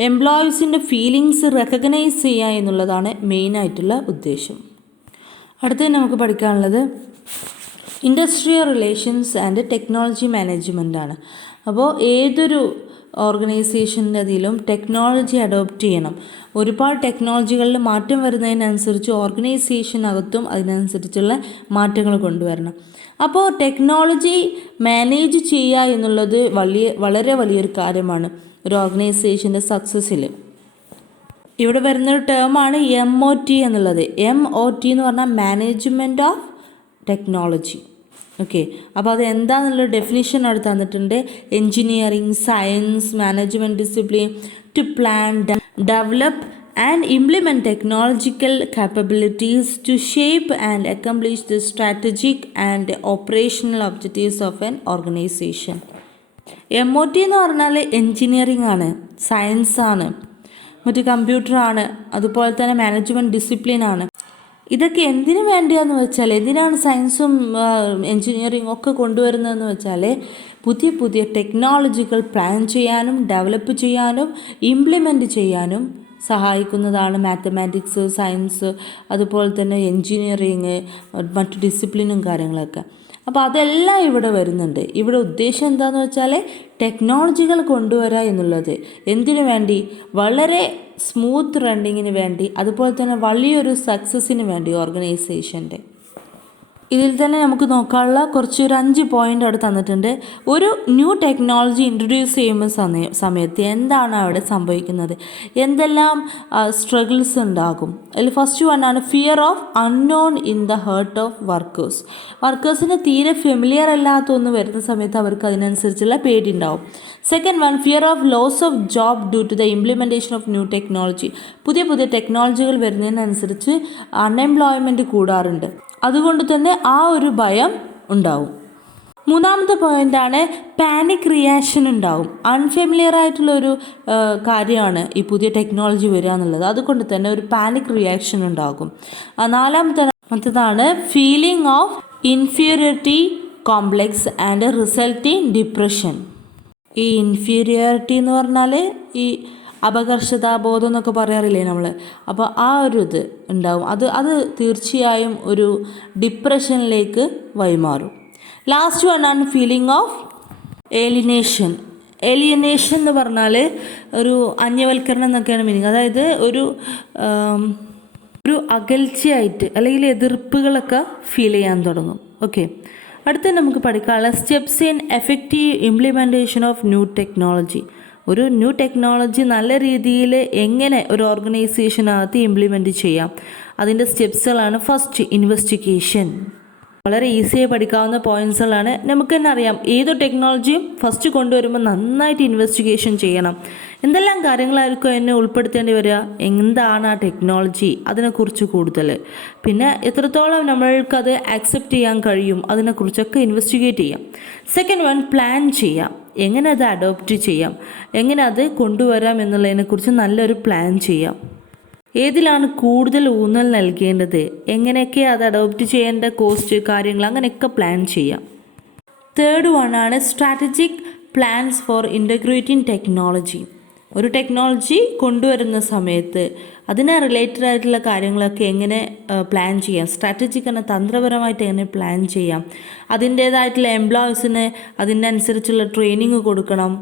എംപ്ലോയീസിൻ്റെ ഫീലിങ്സ് റെക്കഗ്നൈസ് ചെയ്യുക എന്നുള്ളതാണ് മെയിനായിട്ടുള്ള ഉദ്ദേശം. അടുത്തത് നമുക്ക് പഠിക്കാനുള്ളത് ഇൻഡസ്ട്രിയൽ റിലേഷൻസ് ആൻഡ് ടെക്നോളജി മാനേജ്മെൻറ്റാണ്. അപ്പോൾ ഏതൊരു ഓർഗനൈസേഷൻ്റെ അതിലും ടെക്നോളജി അഡോപ്റ്റ് ചെയ്യണം. ഒരുപാട് ടെക്നോളജികളിൽ മാറ്റം വരുന്നതിനനുസരിച്ച് ഓർഗനൈസേഷനകത്തും അതിനനുസരിച്ചുള്ള മാറ്റങ്ങൾ കൊണ്ടുവരണം. അപ്പോൾ ടെക്നോളജി മാനേജ് ചെയ്യുക എന്നുള്ളത് വളരെ വലിയൊരു കാര്യമാണ് ഒരു ഓർഗനൈസേഷൻ്റെ സക്സസ്സിൽ. ഇവിടെ വരുന്നൊരു ടേമാണ് MOT എന്നുള്ളത്. MOT എന്ന് പറഞ്ഞാൽ മാനേജ്മെൻറ്റ് ഓഫ് ടെക്നോളജി. ഓക്കെ, അപ്പോൾ അത് എന്താണെന്നുള്ള ഡെഫിനിഷൻ അവിടെ തന്നിട്ടുണ്ട്. Engineering, science, management discipline to plan, develop and implement technological capabilities to shape and accomplish the strategic and operational objectives of an organization. MOT എന്ന് പറഞ്ഞാൽ എൻജിനീയറിംഗ് ആണ്, സയൻസ് ആണ്, മറ്റ് കമ്പ്യൂട്ടറാണ്, അതുപോലെ തന്നെ മാനേജ്മെൻറ്റ് ഡിസിപ്ലിനാണ്. ഇതൊക്കെ എന്തിനു വേണ്ടിയാന്ന് വെച്ചാൽ, എന്തിനാണ് സയൻസും എൻജിനീയറിംഗും ഒക്കെ കൊണ്ടുവരുന്നതെന്ന് വെച്ചാൽ പുതിയ പുതിയ ടെക്നോളജികൾ പ്ലാൻ ചെയ്യാനും ഡെവലപ്പ് ചെയ്യാനും ഇംപ്ലിമെൻറ്റ് ചെയ്യാനും സഹായിക്കുന്നതാണ് മാത്തമാറ്റിക്സ്, സയൻസ്, അതുപോലെ തന്നെ എൻജിനീയറിങ്, മറ്റ് ഡിസിപ്ലിനും കാര്യങ്ങളൊക്കെ. അപ്പോൾ അതെല്ലാം ഇവിടെ വരുന്നുണ്ട്. ഇവിടെ ഉദ്ദേശം എന്താണെന്ന് വെച്ചാൽ ടെക്നോളജികൾ കൊണ്ടുവരിക എന്നുള്ളത്. എന്തിനു വേണ്ടി? വളരെ സ്മൂത്ത് റണ്ണിങ്ങിന് വേണ്ടി, അതുപോലെ തന്നെ വലിയൊരു സക്സസ്സിന് വേണ്ടി ഓർഗനൈസേഷൻ്റെ. ഇതിൽ തന്നെ നമുക്ക് നോക്കാനുള്ള ഒരു 5 പോയിൻ്റ് അവിടെ തന്നിട്ടുണ്ട്. ഒരു ന്യൂ ടെക്നോളജി ഇൻട്രൊഡ്യൂസ് ചെയ്യുമ്പോൾ സമയത്ത് എന്താണ് അവിടെ സംഭവിക്കുന്നത്, എന്തെല്ലാം സ്ട്രഗിൾസ് ഉണ്ടാകും. അതിൽ ഫസ്റ്റ് വൺ ആണ് fear of unknown in the heart of workers. വർക്കേഴ്സിന് തീരെ ഫെമിലിയർ അല്ലാത്ത ഒന്ന് വരുന്ന സമയത്ത് അവർക്ക് അതിനനുസരിച്ചുള്ള പേടി ഉണ്ടാവും. Second one fear of loss of job due to the implementation of new technology. പുതിയ പുതിയ ടെക്നോളജികൾ വരുന്നതിനനുസരിച്ച് അൺഎംപ്ലോയ്മെൻറ്റ് കൂടാറുണ്ട്. അതുകൊണ്ട് തന്നെ ആ ഒരു ഭയം ഉണ്ടാവും. മൂന്നാമത്തെ പോയിൻ്റാണ് പാനിക് റിയാക്ഷൻ ഉണ്ടാവും. അൺഫെമിലിയർ ആയിട്ടുള്ളൊരു കാര്യമാണ് ഈ പുതിയ ടെക്നോളജി വരിക എന്നുള്ളത്. അതുകൊണ്ട് തന്നെ ഒരു പാനിക് റിയാക്ഷൻ ഉണ്ടാകും. നാലാമത്തേതാണ് feeling of inferiority complex and resulting depression. ഈ ഇൻഫീരിയോറിറ്റി എന്ന് പറഞ്ഞാൽ ഈ അപകർഷതാബോധം എന്നൊക്കെ പറയാറില്ലേ നമ്മൾ. അപ്പോൾ ആ ഒരു ഇത് ഉണ്ടാവും. അത് തീർച്ചയായും ഒരു ഡിപ്രഷനിലേക്ക് വഴിമാറും. ലാസ്റ്റ് വൺ ആണ് ഫീലിംഗ് ഓഫ് ഏലിനേഷൻ. ഏലിയനേഷൻ എന്ന് പറഞ്ഞാൽ ഒരു അന്യവൽക്കരണം എന്നൊക്കെയാണ് മീനിങ്. അതായത് ഒരു അകൽച്ചയായിട്ട് അല്ലെങ്കിൽ എതിർപ്പുകളൊക്കെ ഫീൽ ചെയ്യാൻ തുടങ്ങും. ഓക്കെ, അടുത്ത നമുക്ക് പഠിക്കാനുള്ള steps in effective implementation of new technology. ഒരു ന്യൂ ടെക്നോളജി നല്ല രീതിയിൽ എങ്ങനെ ഒരു ഓർഗനൈസേഷനകത്ത് ഇംപ്ലിമെൻറ്റ് ചെയ്യാം, അതിൻ്റെ സ്റ്റെപ്സുകളാണ്. First, investigation. വളരെ ഈസിയായി പഠിക്കാവുന്ന പോയിൻറ്റ്സുകളാണ്. നമുക്ക് തന്നെ അറിയാം, ഏതൊരു ടെക്നോളജിയും ഫസ്റ്റ് കൊണ്ടുവരുമ്പോൾ നന്നായിട്ട് ഇൻവെസ്റ്റിഗേഷൻ ചെയ്യണം. എന്തെല്ലാം കാര്യങ്ങളായിരിക്കും എന്നെ ഉൾപ്പെടുത്തേണ്ടി വരിക, എന്താണ് ആ ടെക്നോളജി, അതിനെക്കുറിച്ച് കൂടുതൽ, പിന്നെ എത്രത്തോളം നമ്മൾക്കത് ആക്സെപ്റ്റ് ചെയ്യാൻ കഴിയും, അതിനെക്കുറിച്ചൊക്കെ ഇൻവെസ്റ്റിഗേറ്റ് ചെയ്യാം. സെക്കൻഡ് വൺ, പ്ലാൻ ചെയ്യാം. എങ്ങനെ അത് അഡോപ്റ്റ് ചെയ്യാം, എങ്ങനെ അത് കൊണ്ടുവരാം എന്നുള്ളതിനെക്കുറിച്ച് നല്ലൊരു പ്ലാൻ ചെയ്യാം. ഏതിലാണ് കൂടുതൽ ഊന്നൽ നൽകേണ്ടത്, എങ്ങനെയൊക്കെ അത് അഡോപ്റ്റ് ചെയ്യേണ്ട കോസ്റ്റ്, കാര്യങ്ങൾ, അങ്ങനെയൊക്കെ പ്ലാൻ ചെയ്യാം. തേർഡ് വൺ ആണ് strategic plans for integrating technology. ഒരു ടെക്നോളജി കൊണ്ടുവരുന്ന സമയത്ത് അതിനെ റിലേറ്റഡ് ആയിട്ടുള്ള കാര്യങ്ങളൊക്കെ എങ്ങനെ പ്ലാൻ ചെയ്യാം, സ്ട്രാറ്റജിക് എന്ന തന്ത്രപരമായിട്ട് എങ്ങനെ പ്ലാൻ ചെയ്യാം. അതിൻ്റേതായിട്ടുള്ള എംപ്ലോയീസിന് അതിൻ്റെ അനുസരിച്ചുള്ള ട്രെയിനിങ് കൊടുക്കണം.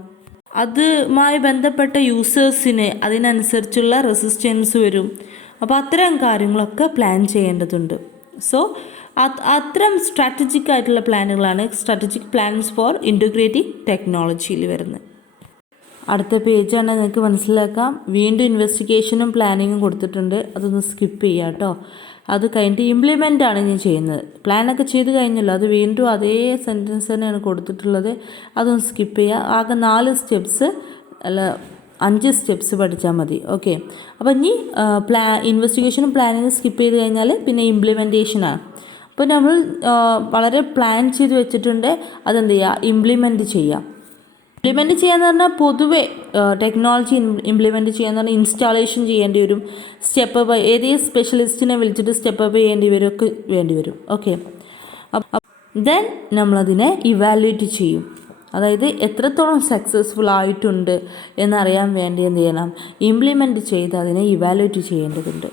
അതുമായി ബന്ധപ്പെട്ട യൂസേഴ്സിന് അതിനനുസരിച്ചുള്ള റെസിസ്റ്റൻസ് വരും. അപ്പോൾ അത്തരം കാര്യങ്ങളൊക്കെ പ്ലാൻ ചെയ്യേണ്ടതുണ്ട്. സോ അത്തരം സ്ട്രാറ്റജിക് ആയിട്ടുള്ള പ്ലാനുകളാണ് സ്ട്രാറ്റജിക് പ്ലാൻസ് ഫോർ ഇൻ്റഗ്രേറ്റിംഗ് ടെക്നോളജിയിൽ വരുന്നത്. അടുത്ത പേജാണ് നിങ്ങൾക്ക് മനസ്സിലാക്കാം. വീണ്ടും ഇൻവെസ്റ്റിഗേഷനും പ്ലാനിങ്ങും കൊടുത്തിട്ടുണ്ട്. അതൊന്ന് സ്കിപ്പ് ചെയ്യാം കേട്ടോ. അത് കഴിഞ്ഞിട്ട് ഇംപ്ലിമെൻ്റ് ആണ് ഞാൻ ചെയ്യുന്നത്. പ്ലാനൊക്കെ ചെയ്ത് കഴിഞ്ഞല്ലോ, അത് വീണ്ടും അതേ സെൻറ്റൻസ് തന്നെയാണ് കൊടുത്തിട്ടുള്ളത്. അതൊന്ന് സ്കിപ്പ് ചെയ്യുക. ആകെ 4 സ്റ്റെപ്സ് അല്ല 5 സ്റ്റെപ്സ് പഠിച്ചാൽ മതി. ഓക്കെ, അപ്പോൾ ഇനി ഇൻവെസ്റ്റിഗേഷനും പ്ലാനിങ്ങും സ്കിപ്പ് ചെയ്ത് കഴിഞ്ഞാൽ പിന്നെ ഇംപ്ലിമെൻറ്റേഷനാണ്. അപ്പോൾ നമ്മൾ വളരെ പ്ലാൻ ചെയ്ത് വെച്ചിട്ടുണ്ട്, അതെന്ത് ചെയ്യുക, ഇംപ്ലിമെൻറ്റ് ചെയ്യാം. ഇംപ്ലിമെൻറ്റ് ചെയ്യാന്ന് പറഞ്ഞാൽ പൊതുവെ ടെക്നോളജി ഇംപ്ലിമെൻറ്റ് ചെയ്യാന്ന് പറഞ്ഞാൽ ഇൻസ്റ്റാളേഷൻ ചെയ്യേണ്ടി വരും, സ്റ്റെപ്പ് ബൈ ഏതേ സ്പെഷ്യലിസ്റ്റിനെ വിളിച്ചിട്ട് സ്റ്റെപ്പ് ബൈ ചെയ്യേണ്ടി വരും, ഒക്കെ വേണ്ടി വരും. ഓക്കെ, ദെൻ നമ്മളതിനെ ഇവാലുവേറ്റ് ചെയ്യും. അതായത് എത്രത്തോളം സക്സസ്ഫുൾ ആയിട്ടുണ്ട് എന്നറിയാൻ വേണ്ടി എന്ത് ചെയ്യണം, ഇംപ്ലിമെൻറ്റ് ചെയ്ത് അതിനെ ഇവാലുവേറ്റ് ചെയ്യേണ്ടതുണ്ട്.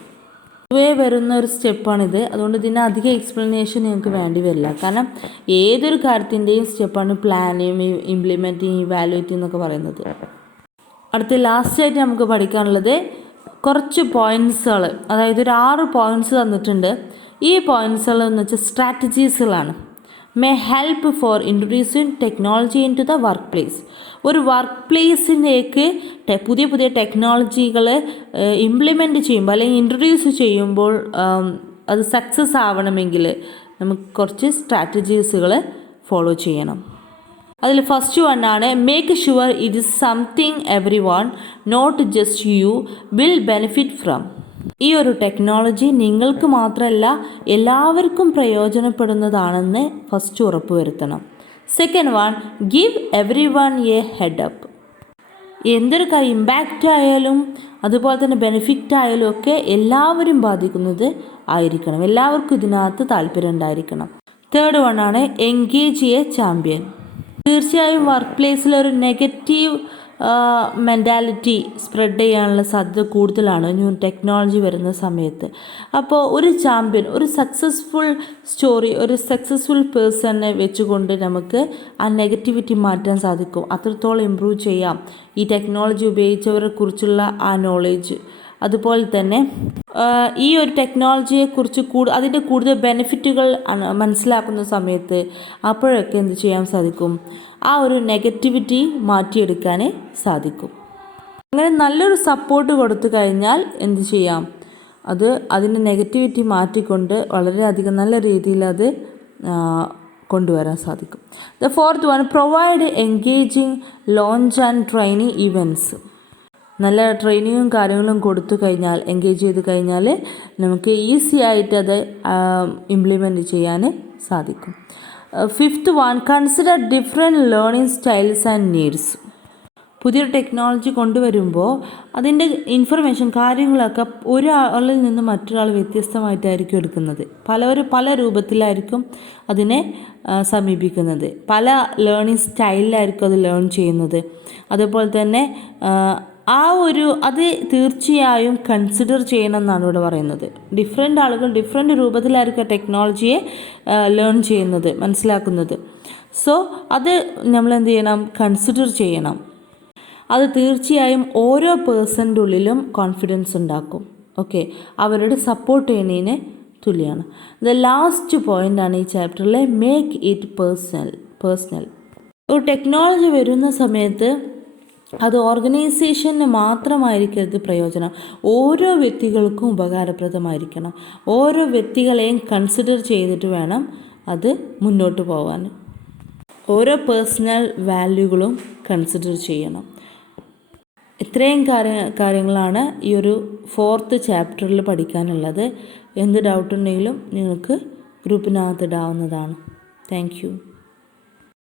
പൊതുവേ വരുന്ന ഒരു സ്റ്റെപ്പാണിത്. അതുകൊണ്ട് ഇതിന് അധികം എക്സ്പ്ലനേഷൻ നിങ്ങൾക്ക് വേണ്ടി വരില്ല. കാരണം ഏതൊരു കാര്യത്തിൻ്റെയും സ്റ്റെപ്പാണ് പ്ലാനിങ്, ഇംപ്ലിമെൻറ്റിങ്, ഇവാലുവേറ്റിംഗ് എന്നൊക്കെ പറയുന്നത്. അടുത്ത ലാസ്റ്റായിട്ട് നമുക്ക് പഠിക്കാനുള്ളത് കുറച്ച് പോയിൻറ്റ്സുകൾ, അതായത് ഒരു 6 പോയിൻറ്റ്സ് തന്നിട്ടുണ്ട്. ഈ പോയിൻറ്റ്സുകൾ എന്ന് വെച്ചാൽ സ്ട്രാറ്റജീസുകളാണ്. May help for introducing technology into the workplace. ഒരു വർക്ക് പ്ലേസിലേക്ക് പുതിയ പുതിയ ടെക്നോളജികൾ ഇംപ്ലിമെൻറ്റ് ചെയ്യുമ്പോൾ അല്ലെങ്കിൽ ഇൻട്രൊഡ്യൂസ് ചെയ്യുമ്പോൾ അത് സക്സസ് ആവണമെങ്കിൽ നമുക്ക് കുറച്ച് സ്ട്രാറ്റജീസുകൾ ഫോളോ ചെയ്യണം. അതിൽ ഫസ്റ്റ് വൺ ആണ് make sure it is something everyone, not just you, will benefit from. ഈ ഒരു ടെക്നോളജി നിങ്ങൾക്ക് മാത്രമല്ല എല്ലാവർക്കും പ്രയോജനപ്പെടുന്നതാണെന്ന് ഫസ്റ്റ് ഉറപ്പുവരുത്തണം. Second one, give everyone a head up. എന്തൊരു കാര്യം ഇമ്പാക്റ്റ് ആയാലും അതുപോലെ തന്നെ ബെനിഫിറ്റ് ആയാലും ഒക്കെ എല്ലാവരും ബാധിക്കുന്നത് ആയിരിക്കണം, എല്ലാവർക്കും ഇതിനകത്ത് താല്പര്യം ഉണ്ടായിരിക്കണം. തേർഡ് വൺ ആണ് എൻഗേജ് എ ചാമ്പ്യൻ. തീർച്ചയായും വർക്ക് പ്ലേസിൽ ഒരു നെഗറ്റീവ് മെൻറ്റാലിറ്റി സ്പ്രെഡ് ചെയ്യാനുള്ള സാധ്യത കൂടുതലാണ് ന്യൂ ടെക്നോളജി വരുന്ന സമയത്ത്. അപ്പോൾ ഒരു ചാമ്പ്യൻ, ഒരു സക്സസ്ഫുൾ സ്റ്റോറി, ഒരു സക്സസ്ഫുൾ പേഴ്സണെ വെച്ചുകൊണ്ട് നമുക്ക് ആ നെഗറ്റിവിറ്റി മാറ്റാൻ സാധിക്കും. അത്രത്തോളം ഇമ്പ്രൂവ് ചെയ്യാം ഈ ടെക്നോളജി ഉപയോഗിച്ചവരെ കുറിച്ചുള്ള ആ നോളേജ്. അതുപോലെ തന്നെ ഈ ഒരു ടെക്നോളജിയെക്കുറിച്ച് അതിൻ്റെ കൂടുതൽ ബെനിഫിറ്റുകൾ മനസ്സിലാക്കുന്ന സമയത്ത് അപ്പോഴൊക്കെ എന്ത് ചെയ്യാൻ സാധിക്കും, ആ ഒരു നെഗറ്റിവിറ്റി മാറ്റിയെടുക്കാൻ സാധിക്കും. അങ്ങനെ നല്ലൊരു സപ്പോർട്ട് കൊടുത്തു കഴിഞ്ഞാൽ എന്ത് ചെയ്യാം, അതിൻ്റെ നെഗറ്റിവിറ്റി മാറ്റിക്കൊണ്ട് വളരെയധികം നല്ല രീതിയിൽ അത് കൊണ്ടുവരാൻ സാധിക്കും. The fourth one, provide engaging launch and training events. നല്ല ട്രെയിനിങ്ങും കാര്യങ്ങളും കൊടുത്തു കഴിഞ്ഞാൽ, എൻഗേജ് ചെയ്ത് കഴിഞ്ഞാൽ നമുക്ക് ഈസി ആയിട്ട് അത് ഇംപ്ലിമെൻറ്റ് ചെയ്യാൻ സാധിക്കും. Fifth one, consider different learning styles and needs. പുതിയൊരു ടെക്നോളജി കൊണ്ടുവരുമ്പോൾ അതിൻ്റെ ഇൻഫർമേഷൻ കാര്യങ്ങളൊക്കെ ഒരാളിൽ നിന്ന് മറ്റൊരാൾ വ്യത്യസ്തമായിട്ടായിരിക്കും എടുക്കുന്നത്. പലവരും പല രൂപത്തിലായിരിക്കും അതിനെ സമീപിക്കുന്നത്, പല ലേണിംഗ് സ്റ്റൈലിലായിരിക്കും അത് ലേൺ ചെയ്യുന്നത്. അതുപോലെ തന്നെ അത് തീർച്ചയായും കൺസിഡർ ചെയ്യണം എന്നാണ് ഇവിടെ പറയുന്നത്. ഡിഫറെൻ്റ് ആളുകൾ ഡിഫറെൻ്റ് രൂപത്തിലായിരിക്കും ടെക്നോളജിയെ ലേൺ ചെയ്യുന്നത്, മനസ്സിലാക്കുന്നത്. സോ അത് നമ്മൾ എന്ത് ചെയ്യണം, കൺസിഡർ ചെയ്യണം. അത് തീർച്ചയായും ഓരോ പേഴ്സൻ്റെ ഉള്ളിലും കോൺഫിഡൻസ് ഉണ്ടാക്കും. ഓക്കെ, അവരുടെ സപ്പോർട്ട് ചെയ്യുന്നതിന് തുല്യമാണ്. ദ ലാസ്റ്റ് പോയിൻ്റാണ് ഈ ചാപ്റ്ററിലെ മേക്ക് ഇറ്റ് പേഴ്സണൽ. ഒരു ടെക്നോളജി വരുന്ന സമയത്ത് അത് ഓർഗനൈസേഷന് മാത്രമായിരിക്കരുത് പ്രയോജനം, ഓരോ വ്യക്തികൾക്കും ഉപകാരപ്രദമായിരിക്കണം. ഓരോ വ്യക്തികളെയും കൺസിഡർ ചെയ്തിട്ട് വേണം അത് മുന്നോട്ട് പോകാൻ. ഓരോ പേഴ്സണൽ വാല്യൂകളും കൺസിഡർ ചെയ്യണം. ഇത്രയും കാര്യങ്ങളാണ് ഈ ഒരു 4th ചാപ്റ്ററിൽ പഠിക്കാനുള്ളത്. എന്ത് ഡൗട്ടുണ്ടെങ്കിലും നിങ്ങൾക്ക് ഗ്രൂപ്പിനകത്ത് ഇടാവുന്നതാണ്. Thank you.